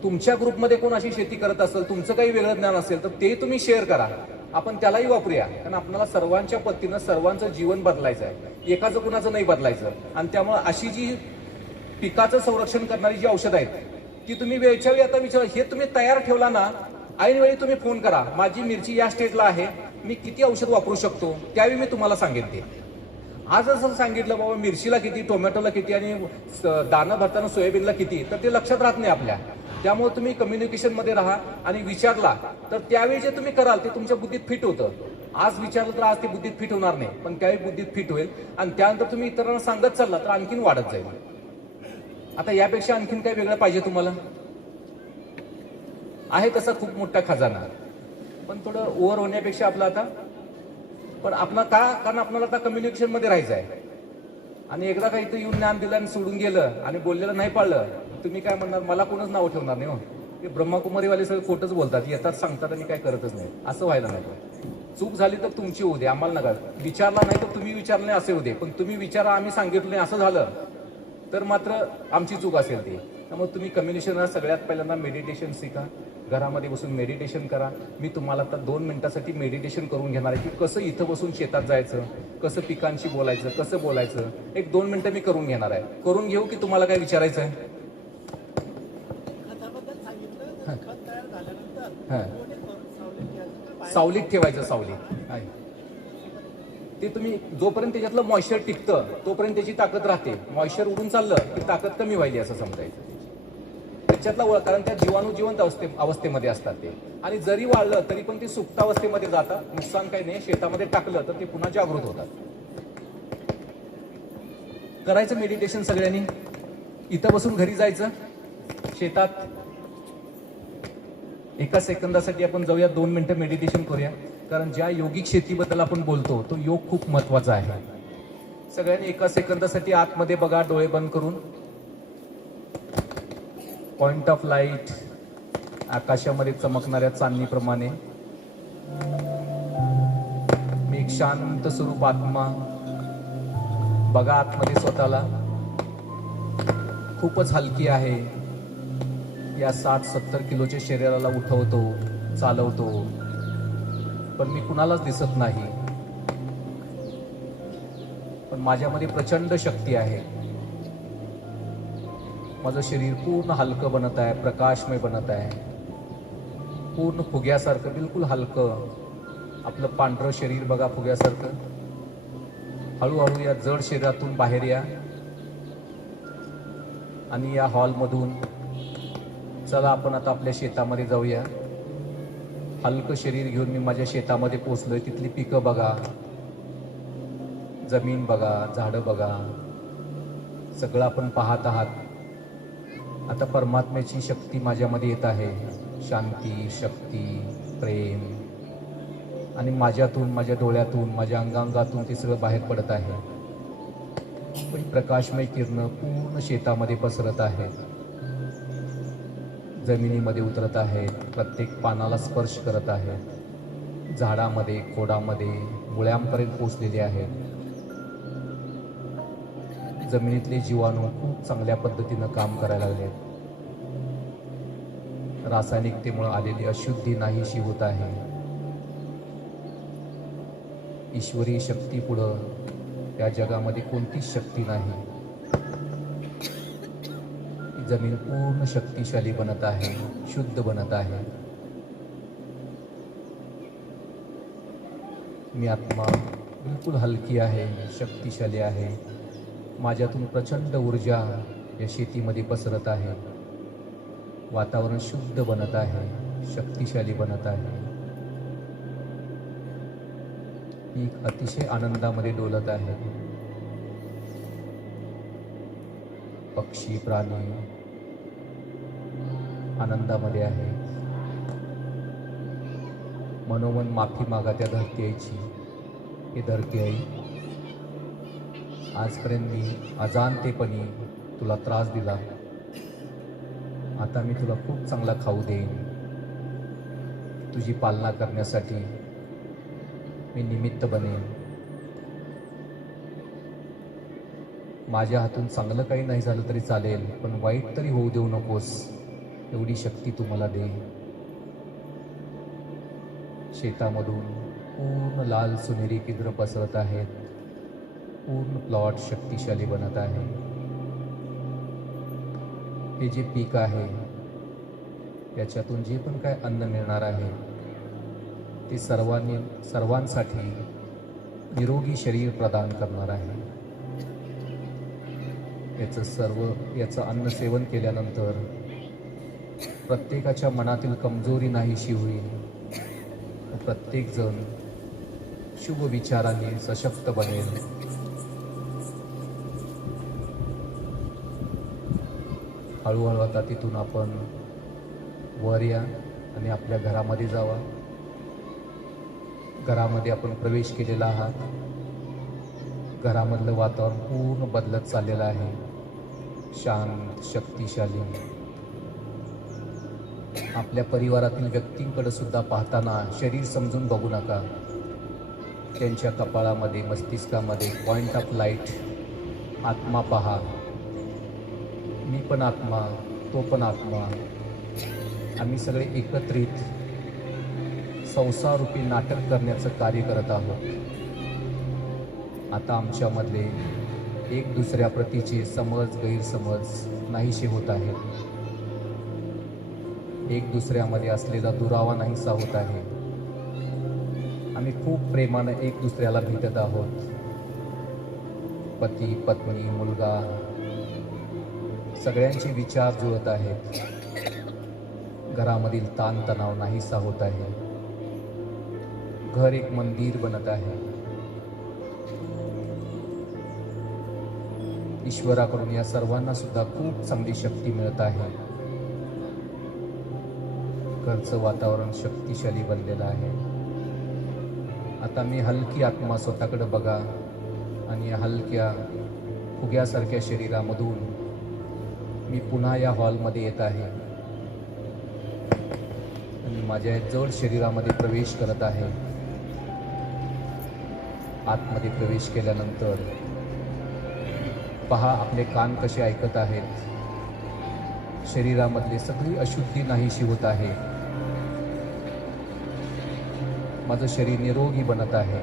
तुमच्या ग्रुपमध्ये कोण अशी शेती करत असेल, तुमचं काही वेगळं ज्ञान असेल तर ते तुम्ही शेअर करा, आपण त्यालाही वापरूया. कारण आपल्याला सर्वांच्या पद्धतीनं सर्वांचं जीवन बदलायचं आहे, एकाचं कुणाचं नाही बदलायचं. आणि त्यामुळे अशी जी पिकाचं संरक्षण करणारी जी औषधं आहेत ती तुम्ही वेळच्या वेळी आता विचारा. हे तुम्ही तयार ठेवला ना, ऐनवेळी तुम्ही फोन करा, माझी मिरची या स्टेजला आहे, मी किती औषध वापरू शकतो, त्यावेळी मी तुम्हाला सांगेन. ते आज असं सांगितलं बाबा मिरचीला किती, टोमॅटोला किती आणि दाणं भरताना सोयाबीनला किती, तर ते लक्षात राहत नाही आपल्या. त्यामुळे तुम्ही कम्युनिकेशन मध्ये राहा आणि विचारला तर त्यावेळी जे तुम्ही कराल ते तुमच्या बुद्धीत फिट होतं. आज विचारलं तर आज ते बुद्धीत फिट होणार नाही, पण त्यावेळी बुद्धीत फिट होईल. आणि त्यानंतर तुम्ही इतरांना सांगत चालला तर आणखीन वाढत जाईल. आता यापेक्षा आणखीन काय वेगळं पाहिजे तुम्हाला? आहे तसा खूप मोठा खजाना, पण थोडं ओव्हर होण्यापेक्षा आपलं आता, पण आपला का, कारण आपल्याला आता कम्युनिकेशन मध्ये राहायचं आहे. आणि एकदा काही इथं येऊन ज्ञान दिलं आणि सोडून गेलं आणि बोललेलं नाही पाळलं, तुम्ही काय म्हणणार, मला कोणच नाव ठेवणार नाही. हो, ते ब्रह्मकुमारीवाले सगळे खोटंच बोलतात, येतात सांगतात आणि काय करतच नाही. असं व्हायला नाही. चूक झाली तर तुमची होऊ दे, आम्हाला नका. विचारला नाही तर तुम्ही विचारलं नाही असे होऊ दे, पण तुम्ही विचारा, आम्ही सांगितलं नाही असं झालं तर मात्र आमची चूक असेल ती. त्यामुळे तुम्ही कम्युनिकेशन सगळ्यात पहिल्यांदा मेडिटेशन शिका, घरामध्ये बसून मेडिटेशन करा. मी तुम्हाला आता 2 मिनिटासाठी मेडिटेशन करून घेणार आहे की कसं इथं बसून शेतात जायचं, कसं पिकांशी बोलायचं, कसं बोलायचं. एक 2 मिनिटं मी करून घेणार आहे. करून घेऊ की तुम्हाला काय विचारायचं आहे? सावलीत ठेवायचं, सावलीत आहे ते. तुम्ही जोपर्यंत त्याच्यातलं मॉइश्चर टिकतं तोपर्यंत त्याची ताकद राहते. मॉइश्चर उडून चाललं की ताकद कमी व्हायली असं समजायचं त्याच्यातला. कारण त्या जीवाणू जिवंत अवस्थेमध्ये असतात ते, आणि जरी वाढलं तरी पण ते सुप्तावस्थेमध्ये जातात. नुकसान काही नाही. शेतामध्ये टाकलं तर ते पुन्हा जागृत होतात. करायचं मेडिटेशन सगळ्यांनी. इथं बसून घरी जायचं, शेतात 1 सेकंदासाठी आपण जाऊया, 2 मिनिटं मेडिटेशन करूया. कारण ज्या योगिक शेतीबद्दल आपण बोलतो तो योग खूप महत्वाचा आहे. सगळ्यांनी 1 सेकंदासाठी आतमध्ये बघा, डोळे बंद करून. पॉइंट ऑफ लाईट, आकाशामध्ये चमकणाऱ्या चांदणीप्रमाणे मी एक शांत स्वरूप आत्मा. बघा आतमध्ये स्वतःला, खूपच हलकी आहे. या 60-70 किलोच्या शरीराला उठवतो, चालवतो, पण मी कुणालाच दिसत नाही. पण माझ्यामध्ये प्रचंड शक्ती आहे. माझं शरीर पूर्ण हलकं बनत आहे, प्रकाशमय बनत आहे, पूर्ण फुग्यासारखं बिलकुल हलकं. आपलं पांढरं शरीर बघा फुग्यासारखं. हळूहळू या जड शरीरातून बाहेर या आणि या हॉलमधून चला आपण आता आपल्या शेतामध्ये जाऊया. हलकं शरीर घेऊन मी माझ्या शेतामध्ये पोचलोय. तिथली पिकं बघा, जमीन बघा, झाडं बघा, सगळं आपण पाहत आहात. आता परमात्म्याची शक्ती माझ्यामध्ये येत आहे. शांती, शक्ती, प्रेम, आणि माझ्यातून, माझ्या डोळ्यातून, माझ्या अंगांगातून ते सगळं बाहेर पडत आहे. प्रकाशमय किरण पूर्ण शेतामध्ये पसरत आहे, जमिनीमध्ये उतरत आहे, प्रत्येक पानाला स्पर्श करत आहे, झाडामध्ये, खोडामध्ये, मुळ्यांपर्यंत पोचलेले आहेत. जमिनीतले जीवाणू खूप चांगल्या पद्धतीनं काम करायला लागले. रासायनिकतेमुळे आलेली अशुद्धी नाहीशी होत आहे. ईश्वरी शक्ती पुढं या जगामध्ये कोणतीच शक्ती नाही. जमीन पूर्ण शक्तिशाली बनत आहे, शुद्ध बनत आहे. मी आत्मा बिलकुल हलकी आहे, शक्तिशाली आहे. माझ्यातून प्रचंड ऊर्जा या शेतीमध्ये पसरत आहे. वातावरण शुद्ध बनत आहे, शक्तिशाली बनत आहे. पीक अतिशय आनंदामध्ये डोलत आहे. पक्षी, प्राणी आनंदामध्ये आहे. मनोमन माफी मागा त्या धरती आईची. हे धरती आई, आजपर्यंत मी अजाणतेपणी तुला त्रास दिला. आता मी तुला खूप चांगला खाऊ देईन. तुझी पालना करण्यासाठी मी निमित्त बनेन. माझ्या हातून चांगलं काही नाही झालं तरी चालेल, पण वाईट तरी होऊ देऊ नकोस, एवढी शक्ती तू मला दे. शेतामधून पूर्ण लाल सुनेरी किद्र पसरत आहेत. पूर्ण प्लॉट शक्तिशाली बनत आहे. हे जे पीक आहे याच्यातून जे पण काय अन्न मिळणार आहे ते सर्वांसाठी निरोगी शरीर प्रदान करणार आहे. याचं अन्न सेवन केल्यानंतर प्रत्येकाच्या मनातील कमजोरी नाहीशी होईल. प्रत्येक जण शुभ विचारांनी सशक्त बनेल. हळूहळू आता तिथून आपण वर या आणि आपल्या घरामध्ये जावा. घरामध्ये आपण प्रवेश केलेला आहात. घरामधलं वातावरण पूर्ण बदलत चाललेलं आहे, शांत, शक्तिशाली. आपल्या परिवारातील व्यक्तींकडे सुद्धा पाहताना शरीर समजून बघू नका. त्यांच्या कपाळामध्ये, मस्तिष्कामध्ये पॉइंट ऑफ लाईट आत्मा पहा. मी पण आत्मा, तो पण आत्मा. आम्ही सगळे एकत्रित संसाररूपी नाटक करण्याचं कार्य करत आहोत. आता आमच्यामधले एक दुसऱ्या प्रतीचे समज, गैरसमज नाहीसे होत आहेत. एक दुसऱ्यामध्ये असलेला दुरावा नाहीसा होत आहे. आम्ही खूप प्रेमानं एक दुसऱ्याला भेटत आहोत. पती, पत्नी, मुलगा सगळ्यांचे विचार जुळत आहेत. घरामधील ताणतणाव नाहीसा होत आहे. घर एक मंदिर बनत आहे. ईश्वराकडून या सर्वांना सुद्धा खूप चांगली शक्ती मिळत आहे. घरचं वातावरण शक्तिशाली बनलेलं आहे. आता मी हलकी आत्मा स्वतःकडे बघा आणि या हलक्या फुग्यासारख्या शरीरामधून मी पुन्हा या हॉलमध्ये येत आहे आणि माझ्या जड शरीरामध्ये प्रवेश करत आहे. आतमध्ये प्रवेश केल्यानंतर पहा आपले कान कसे ऐकत आहेत. शरीरामधली सगळी अशुद्धी नाहीशी होत आहे. माझं शरीर निरोगी बनत आहे.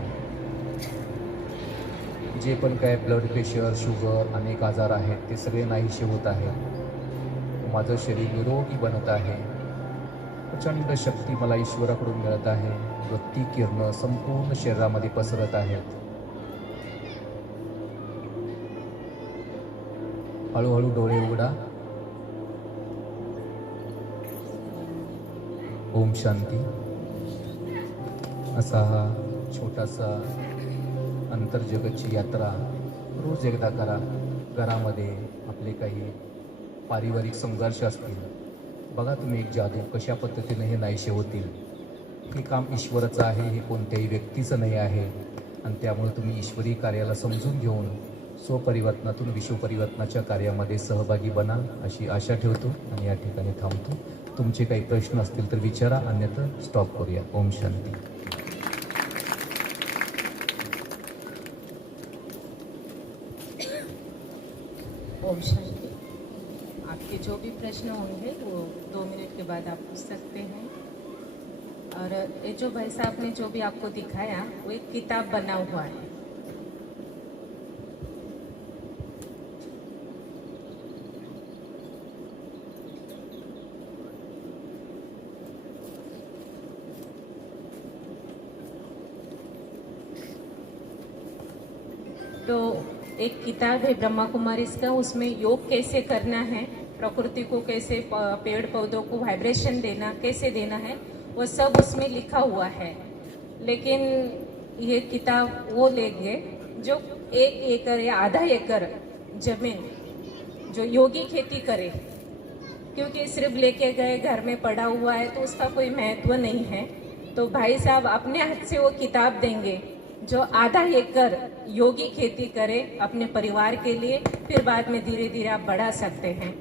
जे पण काय ब्लड प्रेशर, शुगर, अनेक आजार आहेत ते सगळे नाहीसे होत आहेत. माझं शरीर निरोगी बनत आहे. प्रचंड शक्ती मला ईश्वराकडून मिळत आहे व ती किरणं संपूर्ण शरीरामध्ये पसरत आहेत. हळूहळू डोळे उघडा. ओम शांती. असा हा छोटासा अंतर्जगतची यात्रा रोज एकदा करा. घरामध्ये आपले काही पारिवारिक संघर्ष असतील, बघा तुम्ही एक जादू कशा पद्धतीने हे नाहीसे होतील. हे काम ईश्वराचं आहे, हे कोणत्याही व्यक्तीचं नाही आहे. आणि त्यामुळे तुम्ही ईश्वरी कार्याला समजून घेऊन स्वपरिवर्तनातून विश्वपरिवर्तनाच्या कार्यामध्ये सहभागी बना अशी आशा ठेवतो आणि या ठिकाणी थांबतो. तुमचे काही प्रश्न असतील तर विचारा, अन्यथा स्टॉप करूया. ओम शांती. ओम शांति। आपके जो भी प्रश्न होंगे वो 2 मिनट के बाद आप पूछ सकते हैं। और ये जो भाई साहब ने जो भी आपको दिखाया वो एक किताब बना हुआ है। तो एक किताब है ब्रह्मा कुमारी का, उसमें योग कैसे करना है, प्रकृति को कैसे, पेड़ पौधों को वाइब्रेशन देना कैसे देना है, वो सब उसमें लिखा हुआ है। लेकिन ये किताब वो लेंगे जो 1 एकड़ या आधा एकड़ जमीन जो योगी खेती करे, क्योंकि सिर्फ लेके गए घर में पड़ा हुआ है तो उसका कोई महत्व नहीं है। तो भाई साहब अपने हाथ से वो किताब देंगे जो आधा एकड़ योगी खेती करे अपने परिवार के लिए, फिर बाद में धीरे धीरे आप बढ़ा सकते हैं।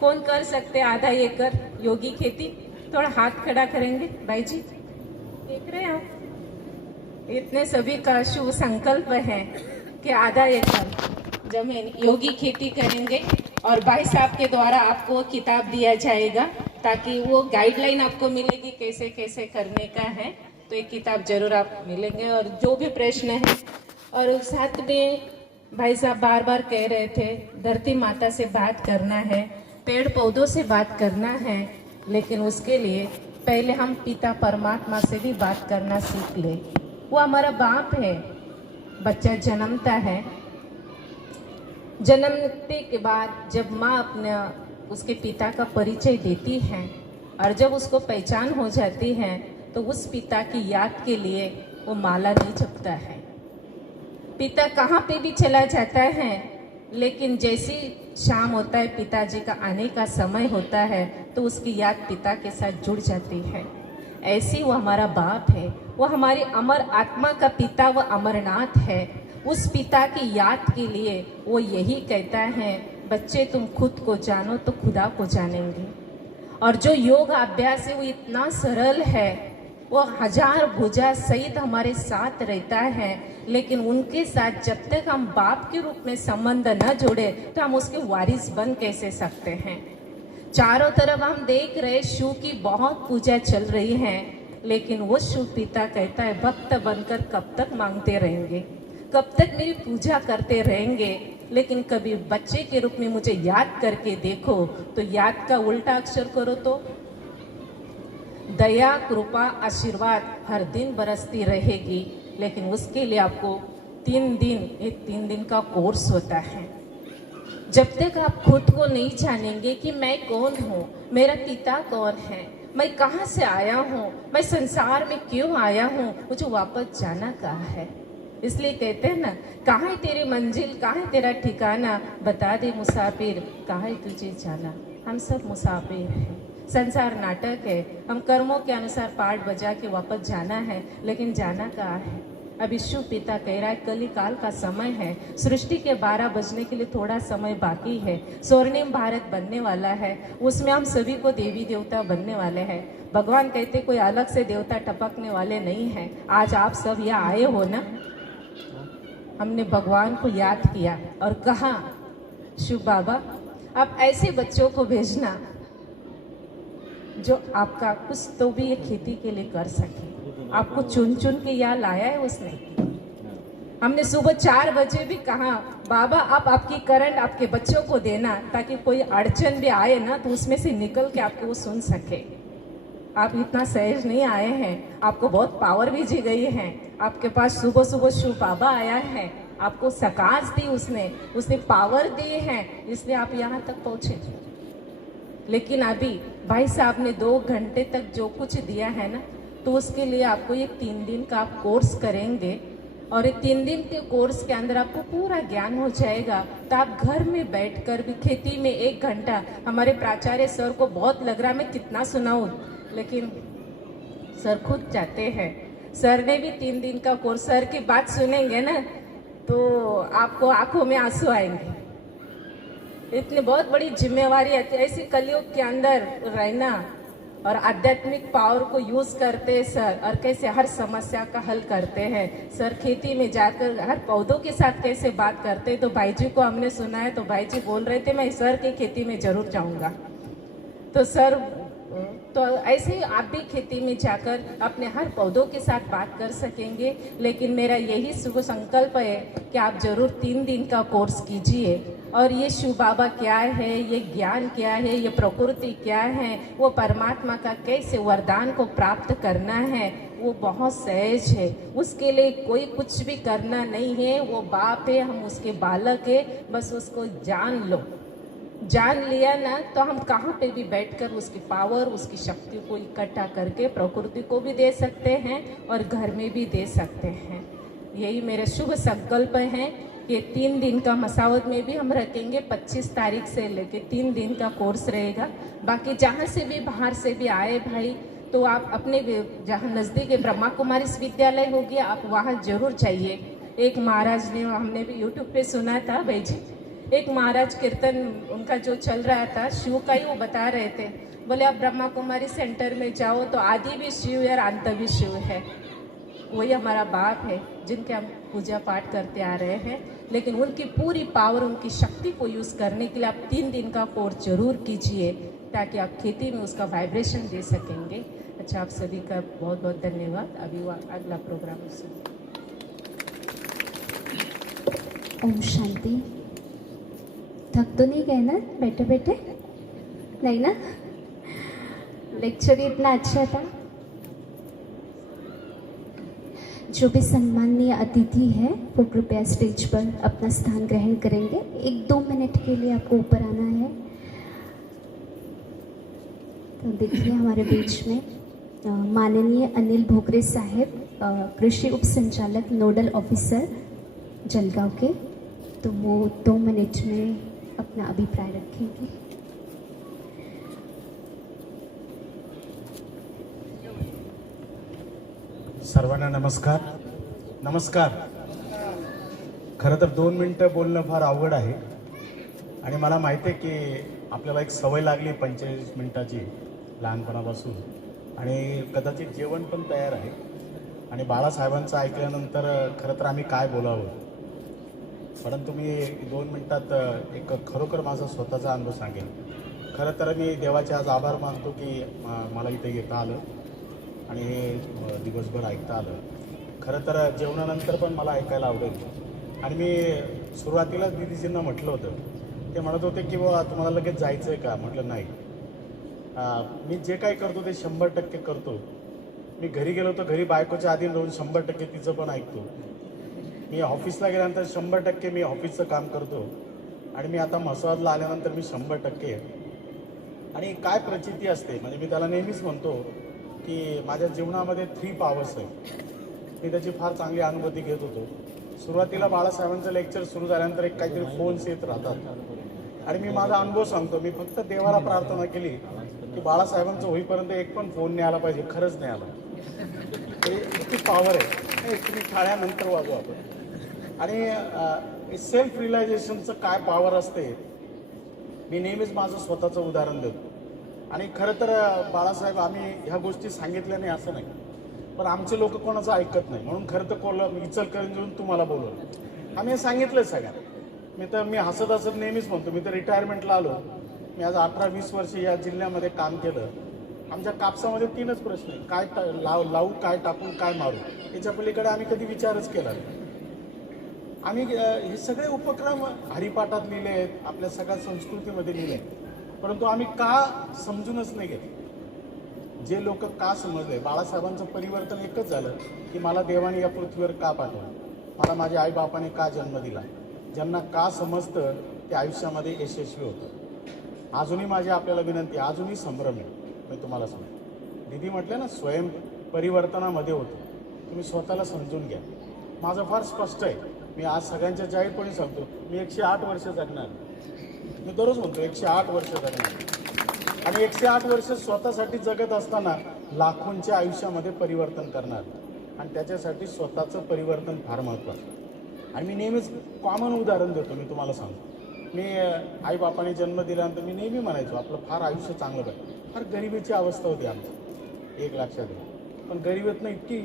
कौन कर सकते हैं आधा एकड़ योगी खेती? थोड़ा हाथ खड़ा करेंगे भाई जी, देख रहे हैं आप, इतने सभी का शुभ संकल्प है कि आधा एकड़ जमीन योगी खेती करेंगे और भाई साहब के द्वारा आपको किताब दिया जाएगा ताकि वो गाइडलाइन आपको मिलेगी कैसे कैसे करने का है। तो एक किताब जरूर आप मिलेंगे। और जो भी प्रश्न है, और साथ में भाई साहब बार बार कह रहे थे धरती माता से बात करना है, पेड़ पौधों से बात करना है, लेकिन उसके लिए पहले हम पिता परमात्मा से भी बात करना सीख ले। वो हमारा बाप है। बच्चा जन्मता है, जन्मते के बाद जब माँ अपने उसके पिता का परिचय देती है और जब उसको पहचान हो जाती है तो उस पिता की याद के लिए वो माला नहीं जपता है। पिता कहाँ पे भी चला जाता है, लेकिन जैसी शाम होता है, पिताजी का आने का समय होता है, तो उसकी याद पिता के साथ जुड़ जाती है। ऐसी वो हमारा बाप है, वो हमारी अमर आत्मा का पिता, वो अमरनाथ है। उस पिता की याद के लिए वो यही कहता है, बच्चे तुम खुद को जानो तो खुदा को जानेंगे। और जो योग अभ्यास है वो इतना सरल है, वो 1000 भुजा सहित हमारे साथ रहता है, लेकिन उनके साथ जब तक हम बाप के रूप में संबंध न जोड़े तो हम उसके वारिस बन कैसे सकते हैं। चारों तरफ हम देख रहे शिव की बहुत पूजा चल रही है, लेकिन वो शिव पिता कहता है भक्त बनकर कब तक मांगते रहेंगे, कब तक मेरी पूजा करते रहेंगे, लेकिन कभी बच्चे के रूप में मुझे याद करके देखो। तो याद का उल्टा अक्षर करो तो दया कृपा आशीर्वाद हर दिन बरसती रहेगी। लेकिन उसके लिए आपको 3 दिन, एक 3 दिन का कोर्स होता है। जब तक आप खुद को नहीं जानेंगे कि मैं कौन हूँ, मेरा पिता कौन है, मैं कहाँ से आया हूँ, मैं संसार में क्यों आया हूँ, मुझे वापस जाना कहाँ है। इसलिए कहते हैं ना, कहाँ है तेरी मंजिल, कहाँ है तेरा ठिकाना, बता दे मुसाफिर कहाँ है तुझे जाना। हम सब मुसाफिर हैं, संसार नाटक है, हम कर्मों के अनुसार पाठ बजा के वापस जाना है, लेकिन जाना कहाँ है। अब शिव पिता कह रहा है कली काल का समय है, सृष्टि के 12 बजने के लिए थोड़ा समय बाकी है, स्वर्णिम भारत बनने वाला है, उसमें हम सभी को देवी देवता बनने वाले हैं। भगवान कहते कोई अलग से देवता टपकने वाले नहीं हैं। आज आप सब यहाँ आए हो ना, हमने भगवान को याद किया और कहा शिव बाबा आप ऐसे बच्चों को भेजना जो आपका कुछ तो भी ये खेती के लिए कर सके। आपको चुन चुन के यहाँ लाया है उसने। हमने सुबह 4 बजे भी कहा बाबा आप आपकी करंट आपके बच्चों को देना, ताकि कोई अड़चन भी आए ना तो उसमें से निकल के आपको वो सुन सके। आप इतना सहज नहीं आए हैं, आपको बहुत पावर भी दी गई है। आपके पास सुबह सुबह शिव बाबा आया है, आपको सकाश दी उसने पावर दी है, इसलिए आप यहाँ तक पहुँचे। लेकिन अभी भाई साहब ने 2 घंटे तक जो कुछ दिया है ना, तो उसके लिए आपको ये 3 दिन का आप कोर्स करेंगे, और ये 3 दिन के कोर्स के अंदर आपको पूरा ज्ञान हो जाएगा। तो आप घर में बैठकर भी खेती में 1 घंटा, हमारे प्राचार्य सर को बहुत लग रहा मैं कितना सुनाऊं, लेकिन सर खुद चाहते हैं। सर ने भी 3 दिन का कोर्स, सर की बात सुनेंगे ना तो आपको आंखों में आंसू आएंगे। इतनी बहुत बड़ी जिम्मेवारी है ऐसी कलयुग के अंदर रहना, और आध्यात्मिक पावर को यूज करते हैं सर, और कैसे हर समस्या का हल करते हैं सर। खेती में जाकर हर पौधों के साथ कैसे बात करते हैं, तो भाई जी को हमने सुना है, तो भाई जी बोल रहे थे मैं सर की खेती में जरूर जाऊंगा। तो सर, तो ऐसे ही आप भी खेती में जाकर अपने हर पौधों के साथ बात कर सकेंगे। लेकिन मेरा यही शुभ संकल्प है कि आप जरूर 3 दिन का कोर्स कीजिए, और ये शिव बाबा क्या है, ये ज्ञान क्या है, ये प्रकृति क्या है, वो परमात्मा का कैसे वरदान को प्राप्त करना है, वो बहुत सहज है। उसके लिए कोई कुछ भी करना नहीं है, वो बाप है, हम उसके बालक है, बस उसको जान लो। जान लिया ना तो हम कहाँ पे भी बैठकर उसकी पावर, उसकी शक्ति को इकट्ठा करके प्रकृति को भी दे सकते हैं और घर में भी दे सकते हैं। यही मेरा शुभ संकल्प है कि 3 दिन का मसावत में भी हम रखेंगे। 25 तारीख से लेके 3 दिन का कोर्स रहेगा। बाकी जहाँ से भी बाहर से भी आए भाई, तो आप अपने जहाँ नज़दीक ब्रह्मा कुमारी विद्यालय होगी, आप वहाँ जरूर जाइए। एक महाराज ने, हमने भी यूट्यूब पे सुना था भाई जी, एक महाराज कीर्तन उनका जो चल रहा था शिव का ही, वो बता रहे थे, बोले आप ब्रह्मा कुमारी सेंटर में जाओ तो आदि भी शिव है और अंत भी शिव है। वही हमारा बाप है जिनके हम पूजा पाठ करते आ रहे हैं। लेकिन उनकी पूरी पावर, उनकी शक्ति को यूज़ करने के लिए आप 3 दिन का कोर्स जरूर कीजिए, ताकि आप खेती में उसका वाइब्रेशन दे सकेंगे। अच्छा, आप सभी का बहुत बहुत धन्यवाद। अभी वो अगला प्रोग्राम सुनिए। ओम शांति। थक तो नहीं गए ना बैठे बैठे? नहीं ना? लेक्चर इतना अच्छा था। जो भी सम्माननीय अतिथि है वो कृपया स्टेज पर अपना स्थान ग्रहण करेंगे। 1-2 मिनट के लिए आपको ऊपर आना है। तो देखिए हमारे बीच में माननीय अनिल भोकरे साहब, कृषि उप संचालक नोडल ऑफिसर जलगांव के, तो वो 2 मिनट में अपना अभिप्राय रखेंगे। सर्वांना नमस्कार. खरं तर 2 मिनिटं बोलणं फार अवघड आहे आणि मला माहिती आहे की आपल्याला एक सवय लागली 45 मिनिटाची लहानपणापासून, आणि कदाचित जेवण पण तयार आहे. आणि बाळासाहेबांचं ऐकल्यानंतर खरं तर आम्ही काय बोलावं, परंतु मी 2 मिनिटात एक खरोखर माझा स्वतःचा अनुभव सांगेन. खरं तर मी देवाचे आज आभार मानतो की मला इथे येता आलं आणि हे दिवसभर ऐकता आलं. खरं तर जेवणानंतर पण मला ऐकायला आवडेल. आणि मी सुरुवातीलाच दिदीजींना म्हटलं होतं, ते म्हणत होते की बाबा तुम्हाला लगेच जायचं आहे का? म्हटलं नाही, मी जे काय करतो ते 100% करतो. मी घरी गेलो तर घरी बायकोच्या आधी राहून 100% तिचं पण ऐकतो. मी ऑफिसला गेल्यानंतर 100% मी ऑफिसचं काम करतो. आणि मी आता म्हसवादला आल्यानंतर मी 100% आणि काय प्रचिती असते, म्हणजे मी त्याला नेहमीच म्हणतो की माझ्या जीवनामध्ये 3 पॉवर्स आहेत. मी त्याची फार चांगली अनुभूती घेत होतो. सुरुवातीला बाळासाहेबांचं लेक्चर सुरू झाल्यानंतर एक काहीतरी फोन्स येत राहतात आणि मी माझा अनुभव सांगतो. मी फक्त देवाला प्रार्थना केली की बाळासाहेबांचं होईपर्यंत एक पण फोन नाही आला पाहिजे. खरंच नाही आला. इतकी पॉवर आहे. तुम्ही टाळ्यानंतर वाजवा आपण. आणि सेल्फ रिअलायझेशनचं काय पॉवर असते, मी नेहमीच माझं स्वतःचं उदाहरण देतो. आणि खरं तर बाळासाहेब आम्ही ह्या गोष्टी सांगितल्या नाही असं नाही, पण आमचे लोक कोणाचं ऐकत नाही, म्हणून खरं तर इचलकरंजीहून तुम्हाला बोलवलं. आम्ही हे सांगितलं सगळ्यांना. मी हसत हसत नेहमीच म्हणतो, मी तर रिटायरमेंटला आलो. मी आज 18-20 वर्ष या जिल्ह्यामध्ये काम केलं. आमच्या कापसामध्ये 3च प्रश्न आहे, काय लावू, काय टाकून, काय मारू. याच्या पलीकडे आम्ही कधी विचारच केला नाही. आम्ही हे सगळे उपक्रम हरिपाठात लिहिले आहेत, आपल्या सगळ्या संस्कृतीमध्ये लिहिले आहेत, परंतु आम्ही का समजूनच नाही घेत. जे लोक का समजले, बाळासाहेबांचं परिवर्तन एकच झालं की मला देवाने या पृथ्वीवर का पाठवलं, मला माझ्या आईबापाने का जन्म दिला. ज्यांना का समजतं ते आयुष्यामध्ये यशस्वी होतं. अजूनही माझी आपल्याला विनंती आहे, अजूनही संभ्रम आहे. मी तुम्हाला सांगतो, दीदी म्हटलं ना स्वयं परिवर्तनामध्ये होतं, तुम्ही स्वतःला समजून घ्या. माझं फार स्पष्ट आहे, मी आज सगळ्यांच्या जाहीरपणे सांगतो, मी 108 वर्ष जगणार. मी दररोज म्हणतो 108 वर्ष जगणार, आणि 108 वर्ष स्वतःसाठी जगत असताना लाखोंच्या आयुष्यामध्ये परिवर्तन करणार, आणि त्याच्यासाठी स्वतःचं परिवर्तन फार महत्त्वाचं. आणि मी नेहमीच कॉमन उदाहरण देतो, मी तुम्हाला सांगतो. मी आईबापाने जन्म दिल्यानंतर मी नेहमी म्हणायचो आपलं फार आयुष्य चांगलं पाहिजे. फार गरिबीची अवस्था होती आमची, एक लक्षात घ्या. पण गरिबीतनं इतकी,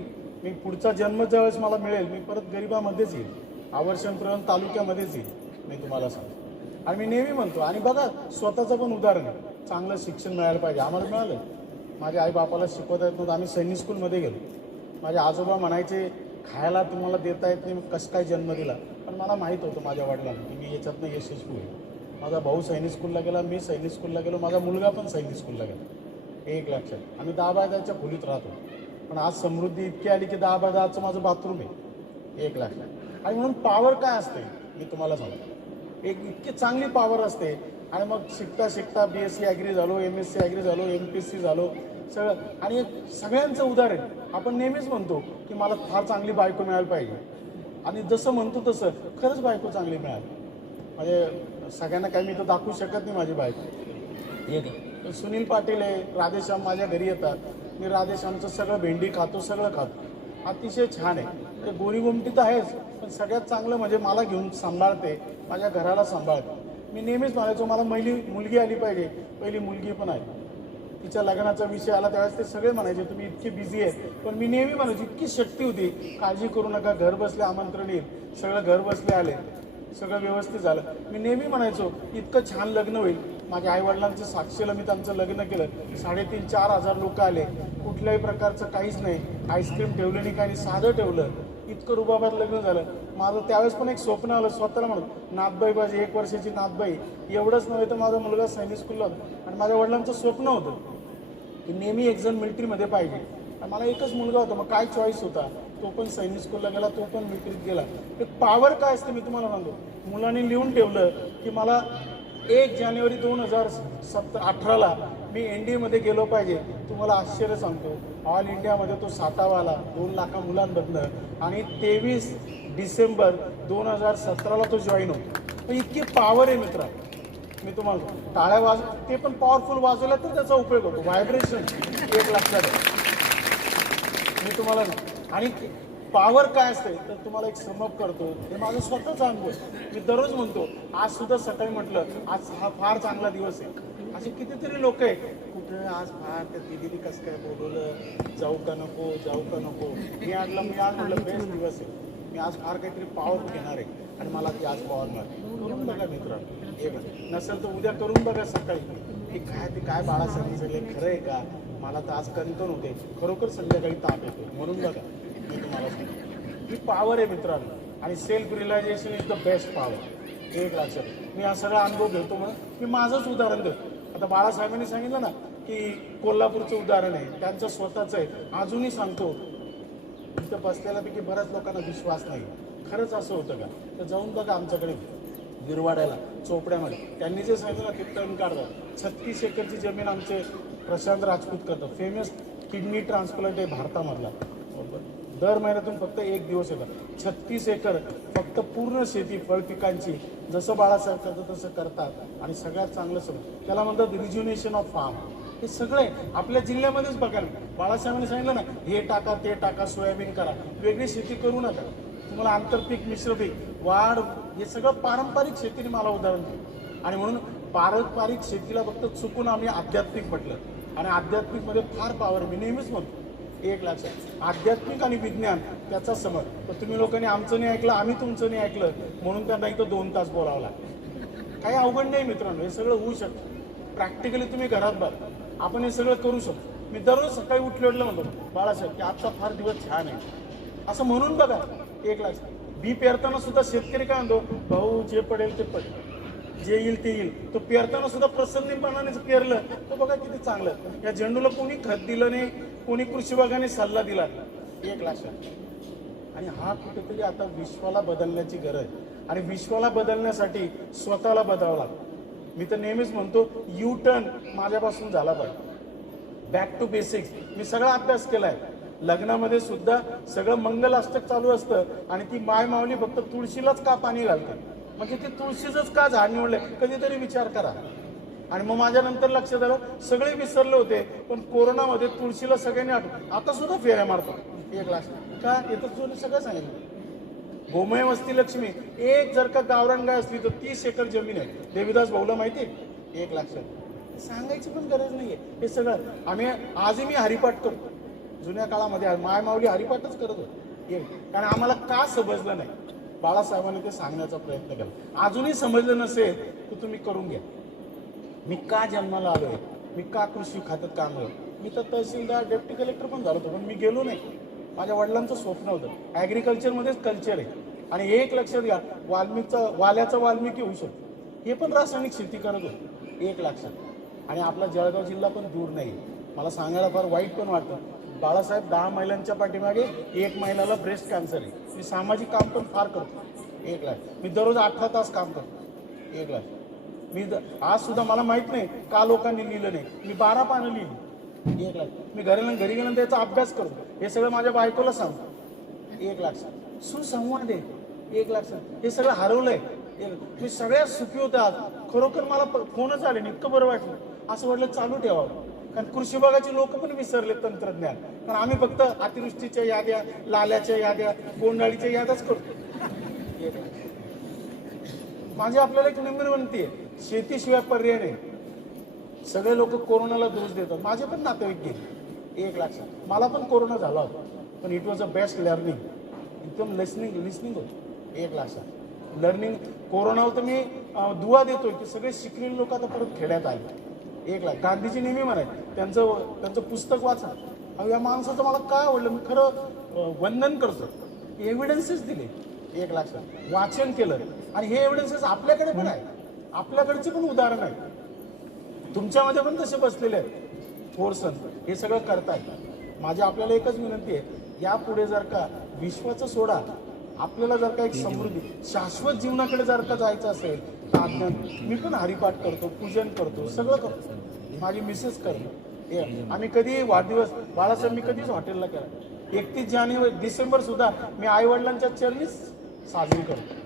मी पुढचा जन्म ज्यावेळेस मला मिळेल मी परत गरिबामध्येच येईल, आवर्षणप्रवण तालुक्यामध्येच येईल, मी तुम्हाला सांगतो. आणि मी नेहमी म्हणतो, आणि बघा स्वतःचं पण उदाहरण आहे, चांगलं शिक्षण मिळायला पाहिजे. आम्हाला मिळालं, माझ्या आईबापाला शिकवता येत नव्हतं, आम्ही सैनिक स्कूलमध्ये गेलो. माझे आजोबा म्हणायचे खायला तुम्हाला देता येत नाही, कसं काय जन्म दिला. पण मला माहीत होतं माझ्या वडिलांना की मी याच्यातनं यशस्वी होईल. माझा भाऊ सैनिक स्कूलला गेला, मी सैनिक स्कूलला गेलो, माझा मुलगा पण सैनिक स्कूलला गेला. एक लक्षात, आम्ही 10x10च्या खोलीत राहतो, पण आज समृद्धी इतकी आली की 10x10चं माझं बाथरूम आहे. एक लक्षात. आणि म्हणून पॉवर काय असते मी तुम्हाला सांगतो, एक इतकी चांगली पॉवर असते. आणि मग शिकता शिकता BSc ॲग्री झालो, MSc ॲग्री झालो, MPSc झालो सगळं. आणि सगळ्यांचं उदाहरण आपण नेहमीच म्हणतो की मला फार चांगली बायको मिळायला पाहिजे, आणि जसं म्हणतो तसं खरंच बायको चांगली मिळाली. म्हणजे सगळ्यांना काही मी तर दाखवू शकत नाही माझी बायको. एक सुनील पाटील आहे, राधेश्याम माझ्या घरी येतात, मी राधेश्यामचं सगळं भेंडी खातो, सगळं खातो, अतिशय छान आहे. ते गोरी गोमटी तर आहेच, पण सगळ्यात चांगलं म्हणजे मला घेऊन सांभाळते, माझ्या घराला सांभाळते. मी नेहमीच म्हणायचो मला मुलगी आली पाहिजे, पहिली मुलगी पण आहे. तिच्या लग्नाचा विषय आला त्यावेळेस ते सगळे म्हणायचे तुम्ही इतकी बिझी आहे, पण मी नेहमी म्हणायचो इतकी शक्ती होती, काळजी करू नका, घर बसले आमंत्रण येईल, सगळं घर बसले आले, सगळं व्यवस्थित झालं. मी नेहमी म्हणायचो इतकं छान लग्न होईल. माझ्या आईवडिलांच्या साक्षीला मी त्यांचं लग्न केलं, 3,500-4,000 हजार लोक आले, कुठल्याही प्रकारचं काहीच नाही, आईस्क्रीम ठेवलं नाही, काही साधं ठेवलं, इतकं रुबाबात लग्न झालं. माझं त्यावेळेस पण एक स्वप्न आलं, स्वतःला म्हणत नाथबाई माझी 1 वर्षाची नाथबाई. एवढंच नव्हे तर माझा मुलगा सैनिक स्कूलला होता, आणि माझ्या वडिलांचं स्वप्न होतं की नेहमी एक जण मिलिटरीमध्ये पाहिजे. आणि मला एकच मुलगा होता, मग काय चॉईस होता, तो पण सैनिक स्कूलला गेला, तो पण मिलिटरीत गेला. एक पॉवर काय असते मी तुम्हाला सांगतो. मुलांनी लिहून ठेवलं की मला 1 जानेवारी 2018ला मी NDAमध्ये गेलो पाहिजे. तुम्हाला आश्चर्य सांगतो, ऑल इंडियामध्ये तो 7वा आला 2 लाख मुलांमधनं, आणि 23 डिसेंबर 2017ला तो जॉईन होतो. पण इतकी पॉवर आहे मित्रा, मी तुम्हाला टाळ्या ते पण पॉवरफुल वाजवल्या तर त्याचा उपयोग होतो, व्हायब्रेशन. एक लक्षात आहे मी तुम्हाला. आणि पॉवर काय असते तर तुम्हाला एक समप करतो, हे माझं स्वतःचा अनुभव. मी दररोज म्हणतो, आज सुद्धा सकाळी म्हटलं आज हा फार चांगला दिवस आहे. असे कितीतरी लोक आहे कुठं आज फार त्या दिदीने कसं काय बोलवलं, जाऊ का नको जाऊ का नको. मी आज म्हटलं बेस्ट दिवस आहे, मी आज फार काहीतरी पॉवर घेणार आहे, आणि मला ती आज पॉवर मिळाली. करून बघा मित्रांनो, हे नसेल तर उद्या करून बघा सकाळी की काय बाळासाहेबांचं खरं आहे का. मला तर आज कणकण होते, खरोखर संध्याकाळी ताप येतो, म्हणून बघा मी तुम्हाला सांगतो ही पॉवर आहे मित्रांनो. आणि self realisation is the best power. एक लक्षात, मी हा सगळा अनुभव घेतो म्हणून मी माझंच उदाहरण देतो. आता बाळासाहेबांनी सांगितलं ना की कोल्हापूरचं उदाहरण आहे, त्यांचं स्वतःचं आहे. अजूनही सांगतो, इथं बसलेल्यापैकी बऱ्याच लोकांना विश्वास नाही, खरंच असं होतं का, तर जाऊन बघा आमच्याकडे गिरवाड्याला चोपड्यामध्ये त्यांनी जे सांगितलं ना ते टर्न काढतात. 36 एकरची जमीन आमचे प्रशांत राजपूत करतात, फेमस किडनी ट्रान्सप्लांट आहे भारतामधला. दर महिन्यातून फक्त 1 दिवस येतात. 36 एकर फक्त पूर्ण शेती फळ पिकांची, जसं बाळासाहेब करतात तसं करतात. आणि सगळ्यात चांगलं सगळं त्याला म्हणतात रिज्युनेशन ऑफ फार्म. हे सगळे आपल्या जिल्ह्यामध्येच बघायला. बाळासाहेबांनी सांगितलं ना हे टाका ते टाका, सोयाबीन करा, वेगळी शेती करू नका, तुम्हाला आंतरपीक मिश्रपीक वाढ, हे सगळं पारंपरिक शेतीने मला उदाहरण दिलं. आणि म्हणून पारंपरिक शेतीला फक्त चुकून आम्ही आध्यात्मिक म्हटलं, आणि आध्यात्मिकमध्ये फार पॉवर. मी नेहमीच म्हणतो एक लक्षात, आध्यात्मिक आणि विज्ञान त्याचा समज. तर तुम्ही लोकांनी आमचं नाही ऐकलं, आम्ही तुमचं नाही ऐकलं, म्हणून त्यांना इथं 2 तास बोलावं लागतं. काही अवघड नाही मित्रांनो, हे सगळं होऊ शकतं. प्रॅक्टिकली तुम्ही घरात बघा, आपण हे सगळं करू शकतो. मी दररोज सकाळी उठलं म्हणतो बाळासाहेब की आजचा फार दिवस छान आहे, असं म्हणून बघा. एक लक्षात, बी पेरताना सुद्धा शेतकरी काय म्हणतो, भाऊ जे पडेल ते पडेल, जे येईल ते येईल. तो पेरताना सुद्धा प्रसन्नपणानेच पेरलं तर बघा किती चांगलं. या झेंडूला कोणी खत दिलं नाही, कोणी कृषी विभागाने सल्ला दिला नाही. एक लक्षात. आणि हा कुठेतरी आता विश्वाला बदलण्याची गरज आहे. आणि विश्वाला बदलण्यासाठी स्वतःला बदलावं लागतं. मी तर नेहमीच म्हणतो, यू टर्न माझ्यापासून झाला पाहिजे. Back to basics. मी सगळा अभ्यास केलाय. लग्नामध्ये सुद्धा सगळं मंगलाष्टक चालू असतं आणि ती माय माऊली फक्त तुळशीलाच का पाणी घालते, म्हणजे ते तुळशीचंच का झाड निवडलंय, कधीतरी विचार करा. आणि मग माझ्या नंतर लक्षात आलं, सगळे विसरले होते, पण कोरोनामध्ये तुळशीला सगळ्यांनी आता सुद्धा फेऱ्या मारतो. एक लाख का येतं सगळं सांगितलं. गोमय वस्ती लक्ष्मी, एक जर का गावरान गाय असली तर 30 एकर जमीन आहे. देवीदास भाऊला माहिती आहे. एक लक्षात सांगायची पण गरज नाहीये. हे सगळं आम्ही आजही मी हरिपाठ करतो. जुन्या काळामध्ये माय माऊली हरिपाठच करत होतो. कारण आम्हाला का समजलं नाही, बाळासाहेबांनी ते सांगण्याचा प्रयत्न केला. अजूनही समजलं नसेल तर तुम्ही करून घ्या. मी का जन्माला आलोय, मी का कृषी खात्यात काम करतो. मी तर तहसीलदार डेप्टी कलेक्टर पण झालो होतो, पण मी गेलो नाही. माझ्या वडिलांचं स्वप्न होतं. ॲग्रिकल्चरमध्येच कल्चर आहे. आणि एक लक्षात घ्या, वाल्याचा वाल्मिकी होऊ शकतो. हे पण रासायनिक शेती करत होतो. एक लक्षात. आणि आपला जळगाव जिल्हा पण दूर नाही. मला सांगायला फार वाईट पण वाटतं, बाळासाहेब 10 महिलांच्या पाठीमागे 1 महिलाला ब्रेस्ट कॅन्सर आहे. मी सामाजिक काम पण फार करतो. एक लाख. मी दररोज 18 तास काम करतो. एक लाख. मी आज सुद्धा मला माहित नाही का लोकांनी लिहिलं नाही, मी 12 पानं लिहिली. एक लाख. मी घरी गेल्यानंतर याचा अभ्यास करतो. हे सगळं माझ्या बायकोला सांगतो. एक लाख. सुसंवाद आहे. एक लाख. हे सगळं हरवलंय. मी सगळ्यात सुखी होतो आज. खरोखर मला फोनच आले, इतकं बरं वाटलं. असं वाटलं चालू ठेवावं. कारण कृषी विभागाचे लोक पण विसरले तंत्रज्ञान. कारण आम्ही फक्त अतिवृष्टीच्या याद्या, लाल्याच्या याद्या, बोंडाळीच्या याद्याच करतो. माझी आपल्याला एक नम्र विनंती आहे, शेतीशिवाय पर्याय नाही. सगळे लोक कोरोनाला दोष देतात. माझे पण नातेवाईक गेले. एक लक्षात. मला पण कोरोना झाला होता, पण it was a best learning. एकदम लिसनिंग होतं. एक लक्षात. लर्निंग. कोरोनावर तर मी दुवा देतोय की सगळे शिकलेले लोक आता परत खेड्यात आले. एक लाख. गांधीजी नेहमी म्हणाय, त्यांचं पुस्तक वाचा. या माणसाचं मला काय आवडलं, मी खरं वंदन करतो. एव्हिडन्सेस दिले. एक लक्षात. वाचन केलं. आणि हे एव्हिडन्सेस आपल्याकडे पण आहे. आपल्याकडचे पण उदाहरण आहे. तुमच्यामध्ये पण तसे बसलेले आहेत. फोर्सन हे सगळं करतायत. माझी आपल्याला एकच विनंती आहे, यापुढे जर का विश्वाचं सोडा, आपल्याला जर का एक समृद्धी शाश्वत जीवनाकडे जर का जायचं असेल तर अज्ञान. मी पण हरिपाठ करतो, पूजन करतो, सगळं करतो. माझी मिसेस करतो. आम्ही कधी वाढदिवस बाळासाहेब मी कधीच हॉटेलला केला. 31 जानेवारी डिसेंबर सुद्धा मी आई वडिलांच्या चरणीच साजरी करतो.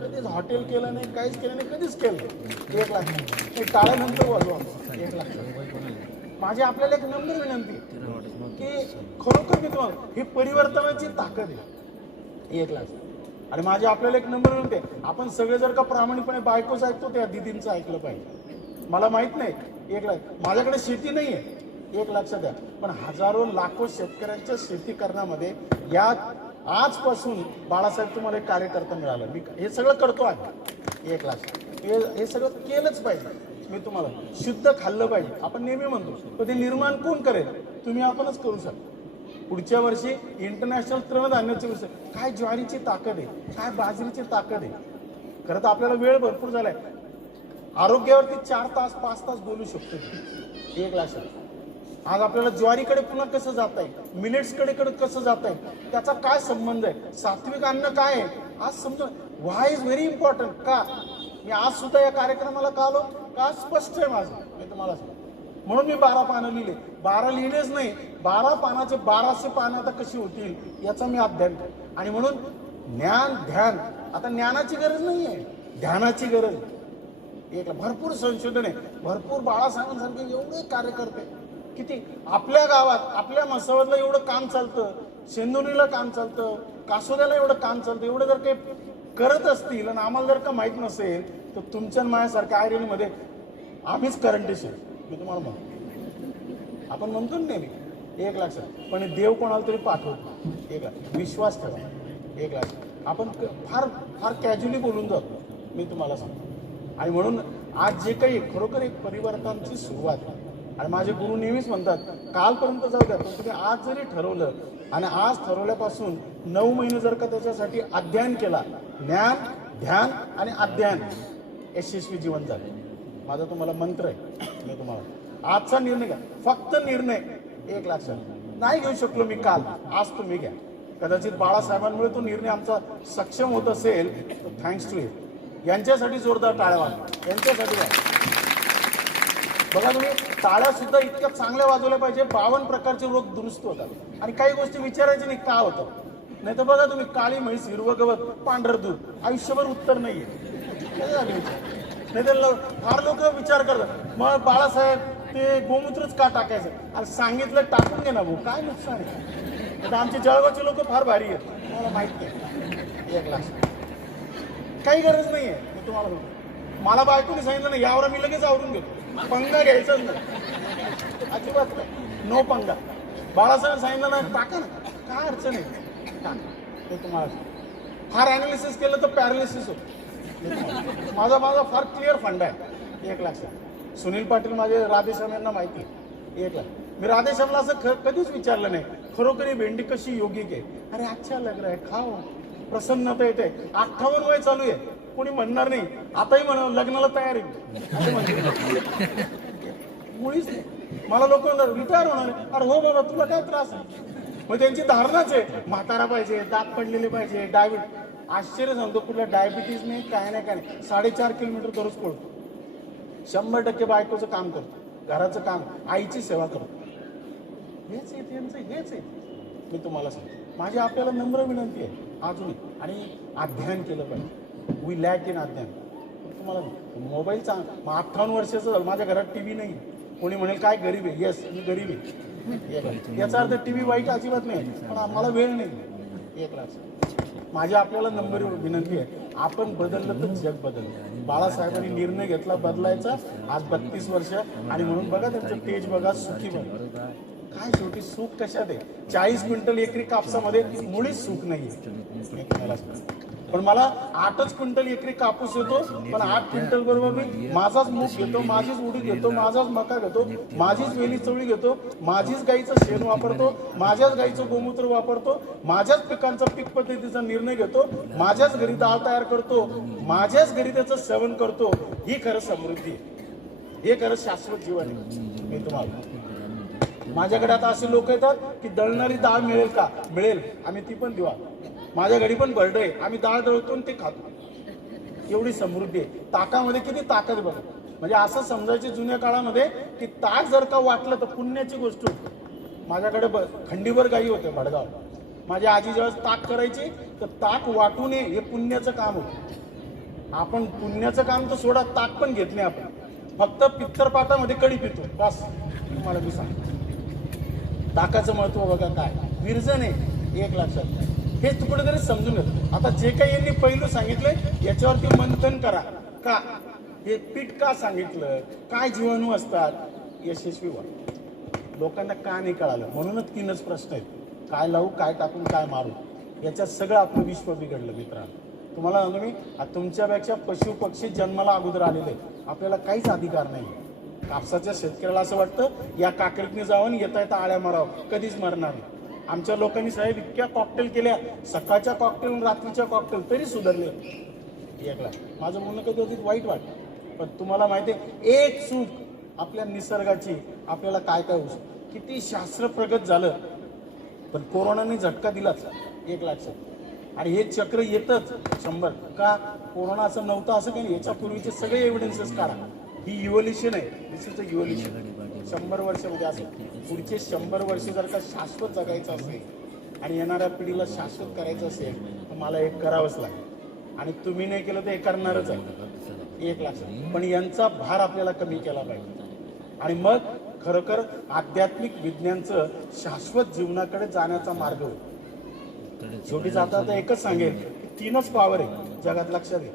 कधीच हॉटेल केलं नाही, काहीच केलं नाही, कधीच केलं. एक लाख. मी टाळ्यानंतर वाजवा. एक लाख. माझी आपल्याला एक नम्र विनंती की खरोखर मी तुम्हाला, ही परिवर्तनाची ताकद आहे. एक लाख. आणि माझी आपल्याला एक नंबर विनंती आहे, आपण सगळे जर का प्रामाणिकपणे बायकोच ऐकतो त्या दिदींचं ऐकलं पाहिजे. मला माहित नाही. एक लाख. माझ्याकडे शेती नाही आहे. एक लक्षात द्या. पण हजारो लाखो शेतकऱ्यांच्या शेती करण्यामध्ये या आजपासून बाळासाहेब तुम्हाला एक कार्यकर्ता मिळाला. मी हे सगळं करतो आहे. एक लाख. हे सगळं केलंच पाहिजे. मी तुम्हाला शुद्ध खाल्लं पाहिजे. आपण नेहमी म्हणतो, पण ते निर्माण कोण करेल, तुम्ही आपणच करू शकता. पुढच्या वर्षी इंटरनॅशनल तृणधान्याचे वर्ष. काय ज्वारीची ताकद आहे, काय बाजरीची ताकद आहे. खरं तर आपल्याला वेळ भरपूर झालाय. आरोग्यावरती 4 तास 5 तास बोलू शकतो. एक लक्षात. आज आपल्याला ज्वारीकडे पुन्हा कसं जात आहे, मिलेट्सकडे कसं जात आहे, त्याचा काय संबंध आहे, सात्विक अन्न काय आहे, आज समजा. व्हाय इज व्हेरी इम्पॉर्टंट. का मी आज सुद्धा या कार्यक्रमाला का आलो, का स्पष्ट आहे माझं. मी तुम्हाला सांगतो. म्हणून मी 12 पानं लिहिले. 12 लिहिलेच नाही, 12 पानाचे 1200 पानं आता कशी होतील याचा मी अध्ययन करतो. आणि म्हणून ज्ञान ध्यान. आता ज्ञानाची गरज नाही आहे, ध्यानाची गरज. एक भरपूर संशोधन आहे, भरपूर बाळासाहेबांसारखे एवढे कार्यकर्ते. किती आपल्या गावात, आपल्या मसावतला एवढं काम चालतं, शेंदुरीला काम चालतं, कासोद्याला एवढं काम चालतं. एवढं जर काही करत असतील आणि आम्हाला जर का माहीत नसेल तर तुमच्या माझ्यासारख्या आयरेलीमध्ये आम्हीच करंटेशन. मी तुम्हाला म्हणतो, आपण म्हणतो नेहमी. एक लक्षात. पण देव कोणाला तरी पाठवतो. एक लाख. विश्वास ठेवा. एक लाख. आपण फार फार कॅज्युअली बोलून जातो. मी तुम्हाला सांगतो. आणि म्हणून आज जे काही खरोखर एक परिवर्तनाची सुरुवात आहे. आणि माझे गुरु नेहमीच म्हणतात कालपर्यंत जाऊ द्या, पण तुम्ही आज जरी ठरवलं आणि आज ठरवल्यापासून 9 महिने जर का त्याच्यासाठी अध्ययन केला, ज्ञान, ध्यान आणि अध्ययन, यशस्वी जीवन झालं. माझा तुम्हाला मंत्र आहे. मी तुम्हाला आजचा निर्णय घ्या, फक्त निर्णय एक लक्षात नाही घेऊ शकलो मी काल, आज तुम्ही घ्या. कदाचित बाळासाहेबांमुळे तो निर्णय आमचा सक्षम होत असेल, थँक्स टू इट. यांच्यासाठी जोरदार टाळ्या वाजवा, यांच्यासाठी बघा. तुम्ही टाळ्या सुद्धा इतक्या चांगल्या वाजवल्या पाहिजे, 52 प्रकारचे रोग दुरुस्त होतात. आणि काही गोष्टी विचारायचे नाही का होतं, नाही तर बघा तुम्ही काळी म्हैस, हिरवं गवत, पांढरं दूध, आयुष्यभर उत्तर नाहीये. नाही तर फार लोक विचार करतात मग बाळासाहेब ते गोमूत्रच का टाकायचं, अरे सांगितलं टाकून घे ना भाऊ, काय नुकसान आहे. आता आमचे जळगावचे लोक फार भारी आहेत, मला माहित नाही. एक लाख काही गरज नाहीये. मी तुम्हाला म्हणतो, मला बायकोने सांगितलं नाही यावर मी लगेच आवरून घेतो, पंगा घ्यायचाच नाही, अजिबात नाही, नो पंगा. बाळासाहेब सांगितलं ना टाका ना, काय अडचण आहे, टाका. ते तुम्हाला फार अनालिसिस केलं तर पॅरालिसिस होतं. माझा फार क्लिअर फंड आहे. एक लक्षात. सुनील पाटील माझे राधेश्याम यांना माहिती आहे. एक लाख. मी राधेश्यामला असं कधीच विचारलं नाही खरोखर ही भेंडी कशी योगिक आहे. अरे अच्छा लग रहा है, खाओ, प्रसन्नता येते. 58 वय चालू आहे, कोणी म्हणणार नाही आताही म्हणा लग्नाला तयार आहे. मुळीच नाही. मला लोक रिटायर होणार आहे, अरे हो बाबा तुला काय त्रास आहे. मग त्यांची धारणाच आहे म्हातारा पाहिजे, दात पडलेले पाहिजे, डायबिटीस. आश्चर्य सांगतो, कुठला डायबिटीज नाही, काय नाही काय नाही. 4.5 किलोमीटर दररोज पळतो, 100% बायकोचं काम करतो, घराचं काम, आईची सेवा करतो. हेच आहे त्यांचं, हेच आहे. मी तुम्हाला सांगतो, माझी आपल्याला नम्र विनंती आहे अजूनही, आणि अध्ययन केलं पाहिजे. वी लॅक इन अध्ययन. तुम्हाला मोबाईलचा 58 वर्षाचं झालं, माझ्या घरात टीव्ही नाही. कोणी म्हणेल काय गरीब आहे, येस मी गरीब आहे, याचा अर्थ टीव्ही वाईट अजिबात नाही, पण आम्हाला वेळ नाही. एक लाख. माझी आपल्याला नंबर विनंती आहे, आपण बदललं तर जग बदललं. बाळासाहेबांनी निर्णय घेतला बदलायचा, आज 32 वर्ष, आणि म्हणून बघा त्यांचं तेज बघा, सुखी बघा. काय शेवटी सुख कशात आहे. 40 क्विंटल एकरी कापसामध्ये मुळीच सुख नाही. पण मला 8च क्विंटल एकरी कापूस येतो, पण 8 क्विंटल बरोबर मी माझाच मूग घेतो, माझीच उडीद घेतो, माझाच मका घेतो, माझीच वेली चवळी घेतो, माझीच गाईचं शेण वापरतो, माझ्याच गाईचं गोमूत्र वापरतो, माझ्याच पिकांचा पीक पद्धतीचा निर्णय घेतो, माझ्याच घरी डाळ तयार करतो, माझ्याच घरी त्याचं सेवन करतो. ही खरं समृद्धी आहे, हे खरं शाश्वत जीवन आहे. मी तुम्हाला, माझ्याकडे आता असे लोक येतात की दळणारी डाळ मिळेल का, मिळेल, आम्ही ती पण देऊ. माझ्या घरी पण बर्डे आहे, आम्ही डाळ दळतो आणि ते खातो. एवढी समृद्धी आहे. ताकामध्ये किती ताकद बघा. म्हणजे असं समजायचे जुन्या काळामध्ये की ताक जर का वाटलं तर पुण्याची गोष्ट होती. माझ्याकडे खंडीभर गाई होते भडगाव. माझी आजी जेव्हा ताक करायची तर ताक वाटू नये हे पुण्याचं काम होतं. आपण पुण्याचं काम तर सोडा, ताक पण घेत नाही आपण, फक्त पित्तरपाटामध्ये कढी पितो बस. तुम्हाला मी सांगतो ताकाचं महत्व बघा काय, विरजन आहे. एक लक्षात, हे कुठेतरी समजून घेतो. आता जे काही यांनी पहिलं सांगितलंय याच्यावरती मंथन करा. का हे पीठ का सांगितलं, काय जीवाणू असतात, यशस्वी व्हा. लोकांना का नाही कळालं, म्हणूनच 3च प्रश्न आहेत, काय लावू, काय टाकून, काय मारू. याच्यात सगळं आपलं विश्व बिघडलं. मित्रांनो तुम्हाला सांगतो मी, तुमच्यापेक्षा पशु पक्षी जन्माला अगोदर आलेले आहेत. आपल्याला काहीच अधिकार नाही. कापसाच्या शेतकऱ्याला असं वाटतं या काकडीतने जाऊन येता येता आळ्या मारावं, कधीच मरणार नाही. आमच्या लोकांनी साहेब इतक्या कॉकटेल केल्या, सकाळच्या कॉकटेल, रात्रीच्या कॉकटेल, तरी सुधारले. एकला माझं म्हणणं कधी होती वाईट वाटतं, पण तुम्हाला माहिती आहे एक चूक आपल्या निसर्गाची आपल्याला काय काय होऊ शकतं. किती शास्त्र प्रगत झालं, पण कोरोनाने झटका दिलाच. एक लक्षात. आणि हे चक्र येतच 100. का कोरोना असं नव्हतं असं काही नाही, याच्यापूर्वीचे सगळे एव्हिडन्सेस काढा. ही इव्होल्युशन आहे, दिस इज अ इव्होल्युशन. 100 वर्ष म्हणजे असं पुढचे 100 वर्ष जर का शाश्वत जगायचं असेल आणि येणाऱ्या पिढीला शाश्वत करायचं असेल तर मला एक करावंच लागेल. आणि तुम्ही नाही केलं तर हे करणारच आहे. एक लक्षात. पण यांचा भार आपल्याला कमी केला पाहिजे. आणि मग खरोखर आध्यात्मिक विज्ञानचं शाश्वत जीवनाकडे जाण्याचा मार्ग होतो. शेवटी जाता आता एकच सांगेल की 3च पॉवर आहे जगात, लक्षात घ्या.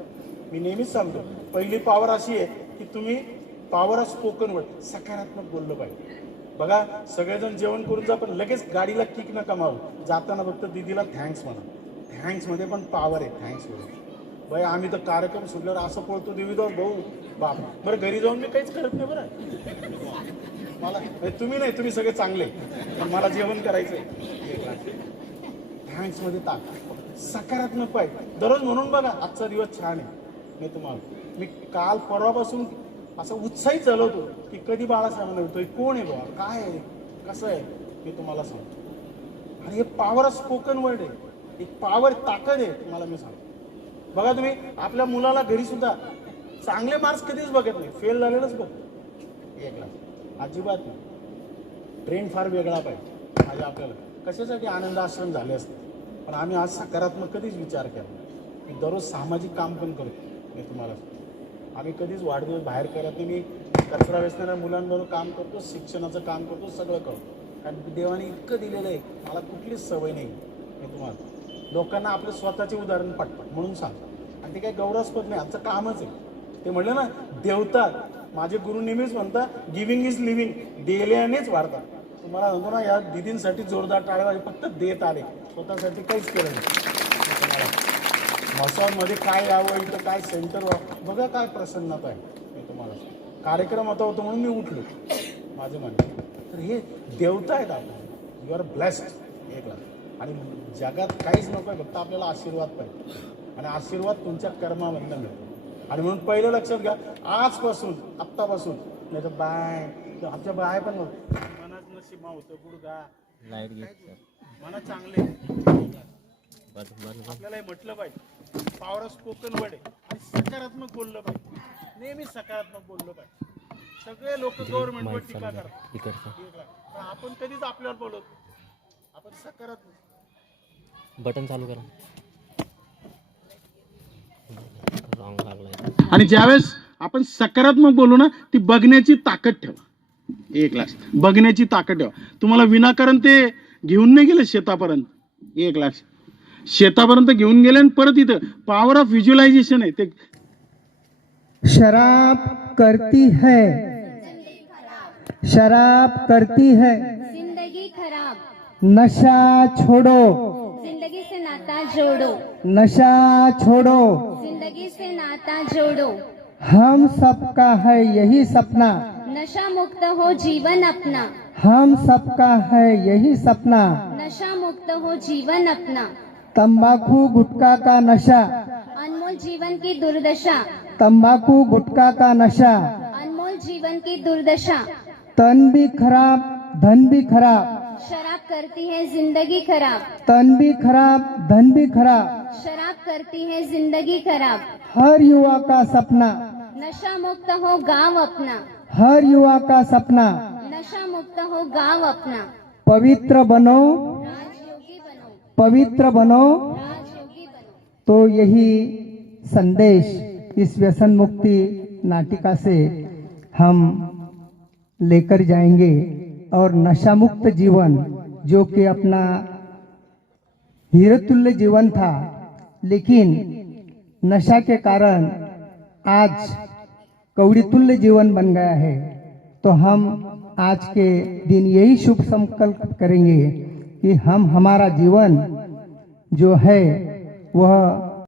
मी नेहमीच सांगतो, पहिली पॉवर अशी आहे की तुम्ही पॉवर ऑफ स्पोकन वर्ड, सकारात्मक बोललं पाहिजे. बघा सगळेजण जेवण करून जा, पण लगेच गाडीला किक नका मारू. जाताना फक्त दीदीला थँक्स म्हणा. थँक्समध्ये पण पॉवर आहे. थँक्स म्हणून बाई आम्ही तर कार्यक्रम सुटल्यावर असं पळतो देवीदास भाऊ बाप. बरं घरी जाऊन मी काहीच करत नाही. बरं मला तुम्ही नाही, तुम्ही सगळे चांगले, पण मला जेवण करायचंय. थँक्स मध्ये टाक, सकारात्मक पाहिजे दररोज. म्हणून बघा आजचा दिवस छान आहे. मी काल परवापासून असं उत्साहित झालो होतो की कधी बाळासाहेबांना भेटतोय, कोण आहे बाबा, काय आहे, कसं आहे. मी तुम्हाला सांगतो, आणि हे पॉवर ऑफ स्पोकन वर्ड आहे, एक पॉवर, ताकद आहे. तुम्हाला मी सांगतो, बघा तुम्ही आपल्या मुलाला घरी सुद्धा चांगले मार्क्स कधीच बघत नाही, फेल झालेलंच बघतो. एक लाख अजिबात नाही. ट्रेंड फार वेगळा पाहिजे. माझ्या आपल्याला कशासाठी आनंद आश्रम झाले असते, पण आम्ही आज सकारात्मक कधीच विचार केला की दररोज सामाजिक काम पण करतो. मी तुम्हाला आम्ही कधीच वाढदिवस बाहेर करत नाही. मी कचरा वेचणाऱ्या मुलांबरोबर काम करतो, शिक्षणाचं काम करतो, सगळं करतो. कारण देवाने इतकं दिलेलं आहे, मला कुठलीच सवय नाही. मी तुम्हाला लोकांना आपलं स्वतःचे उदाहरण पाठवत म्हणून सांगतो, आणि ते काही गौरवास्पद नाही, आमचं कामच आहे. ते म्हणलं ना, देवतात माझे गुरु नेहमीच म्हणतात, गिव्हिंग इज लिव्हिंग, दिल्यानेच वाढतात. तुम्हाला म्हणतो ना, या दिदींसाठी जोरदार टाळ्या, फक्त देत आले, स्वतःसाठी काहीच केलं नाही. मसाजमध्ये काय यावं, इथं काय सेंटर व्हावं, बघा काय प्रसन्नता आहे. मी तुम्हाला कार्यक्रम होता म्हणून मी उठलो, माझं म्हणणं. तर हे देवता आहेत आपण, यू आर ब्लेस्ड. एक लाख. आणि जगात काहीच नको आहे, फक्त आपल्याला आशीर्वाद पाहिजे, आणि आशीर्वाद तुमच्या कर्मामधनं मिळतो. आणि म्हणून पहिलं लक्षात घ्या, आजपासून, आत्तापासून, नाही तर बाय, आमच्या बाय पण मनात नशिबा होतं, गुडगा लाईट घेत मनात चांगले. आपल्याला हे म्हटलं पाहिजे, पॉवर ऑफ स्पोकन वर्ड आहे, आणि सकारात्मक बोललं पाहिजे, नेहमी सकारात्मक बोललं पाहिजे. सगळे लोक गव्हर्नमेंटवर टीका करतात, पण आपण कधीच आपल्यावर बोलत, आपण सकारात्मक. बटन चालू करा. रॉंग लागलाय. आणि ज्यावेळेस आपण सकारात्मक बोलू ना, ती बघण्याची ताकद ठेवा. एक लाख बघण्याची ताकद ठेवा. तुम्हाला विनाकारण ते घेऊन नाही गेलं शेतापर्यंत, एक लाख शेतापर्यंत घेऊन गेले, आणि परत इथं पॉवर ऑफ व्हिज्युअलायझेशन आहे. ते शराब करती है, शराब करती है, जिंदगी खराब, नशा छोड़ो, जिंदगी से नाता जोड़ो, नशा छोड़ो, जिंदगी से नाता जोड़ो, हम सबका है यही सपना, नशा मुक्त हो जीवन अपना, हम सबका है यही सपना, नशा मुक्त हो जीवन अपना, तंबाकू गुटखा का नशा, अनमोल जीवन की दुर्दशा, तंबाकू गुटखा का नशा, अनमोल जीवन की दुर्दशा, तन भी खराब धन भी खराब, शराब करती है जिंदगी खराब, तन भी खराब धन भी खराब, शराब करती है जिंदगी खराब, हर युवा का सपना, नशा मुक्त हो गांव अपना, हर युवा का सपना, नशा मुक्त हो गांव अपना, पवित्र बनो, राजयोगी बनो, पवित्र बनो. राजयोगी बनो. तो यही संदेश इस व्यसन मुक्ति नाटिका से हम लेकर जाएंगे, और नशा मुक्त जीवन जो कि अपना हीरतुल्य जीवन था, लेकिन नशा के कारण आज कौड़ीतुल्य जीवन बन गया है. तो हम आज के दिन यही शुभ संकल्प करेंगे कि हम हमारा जीवन जो है वह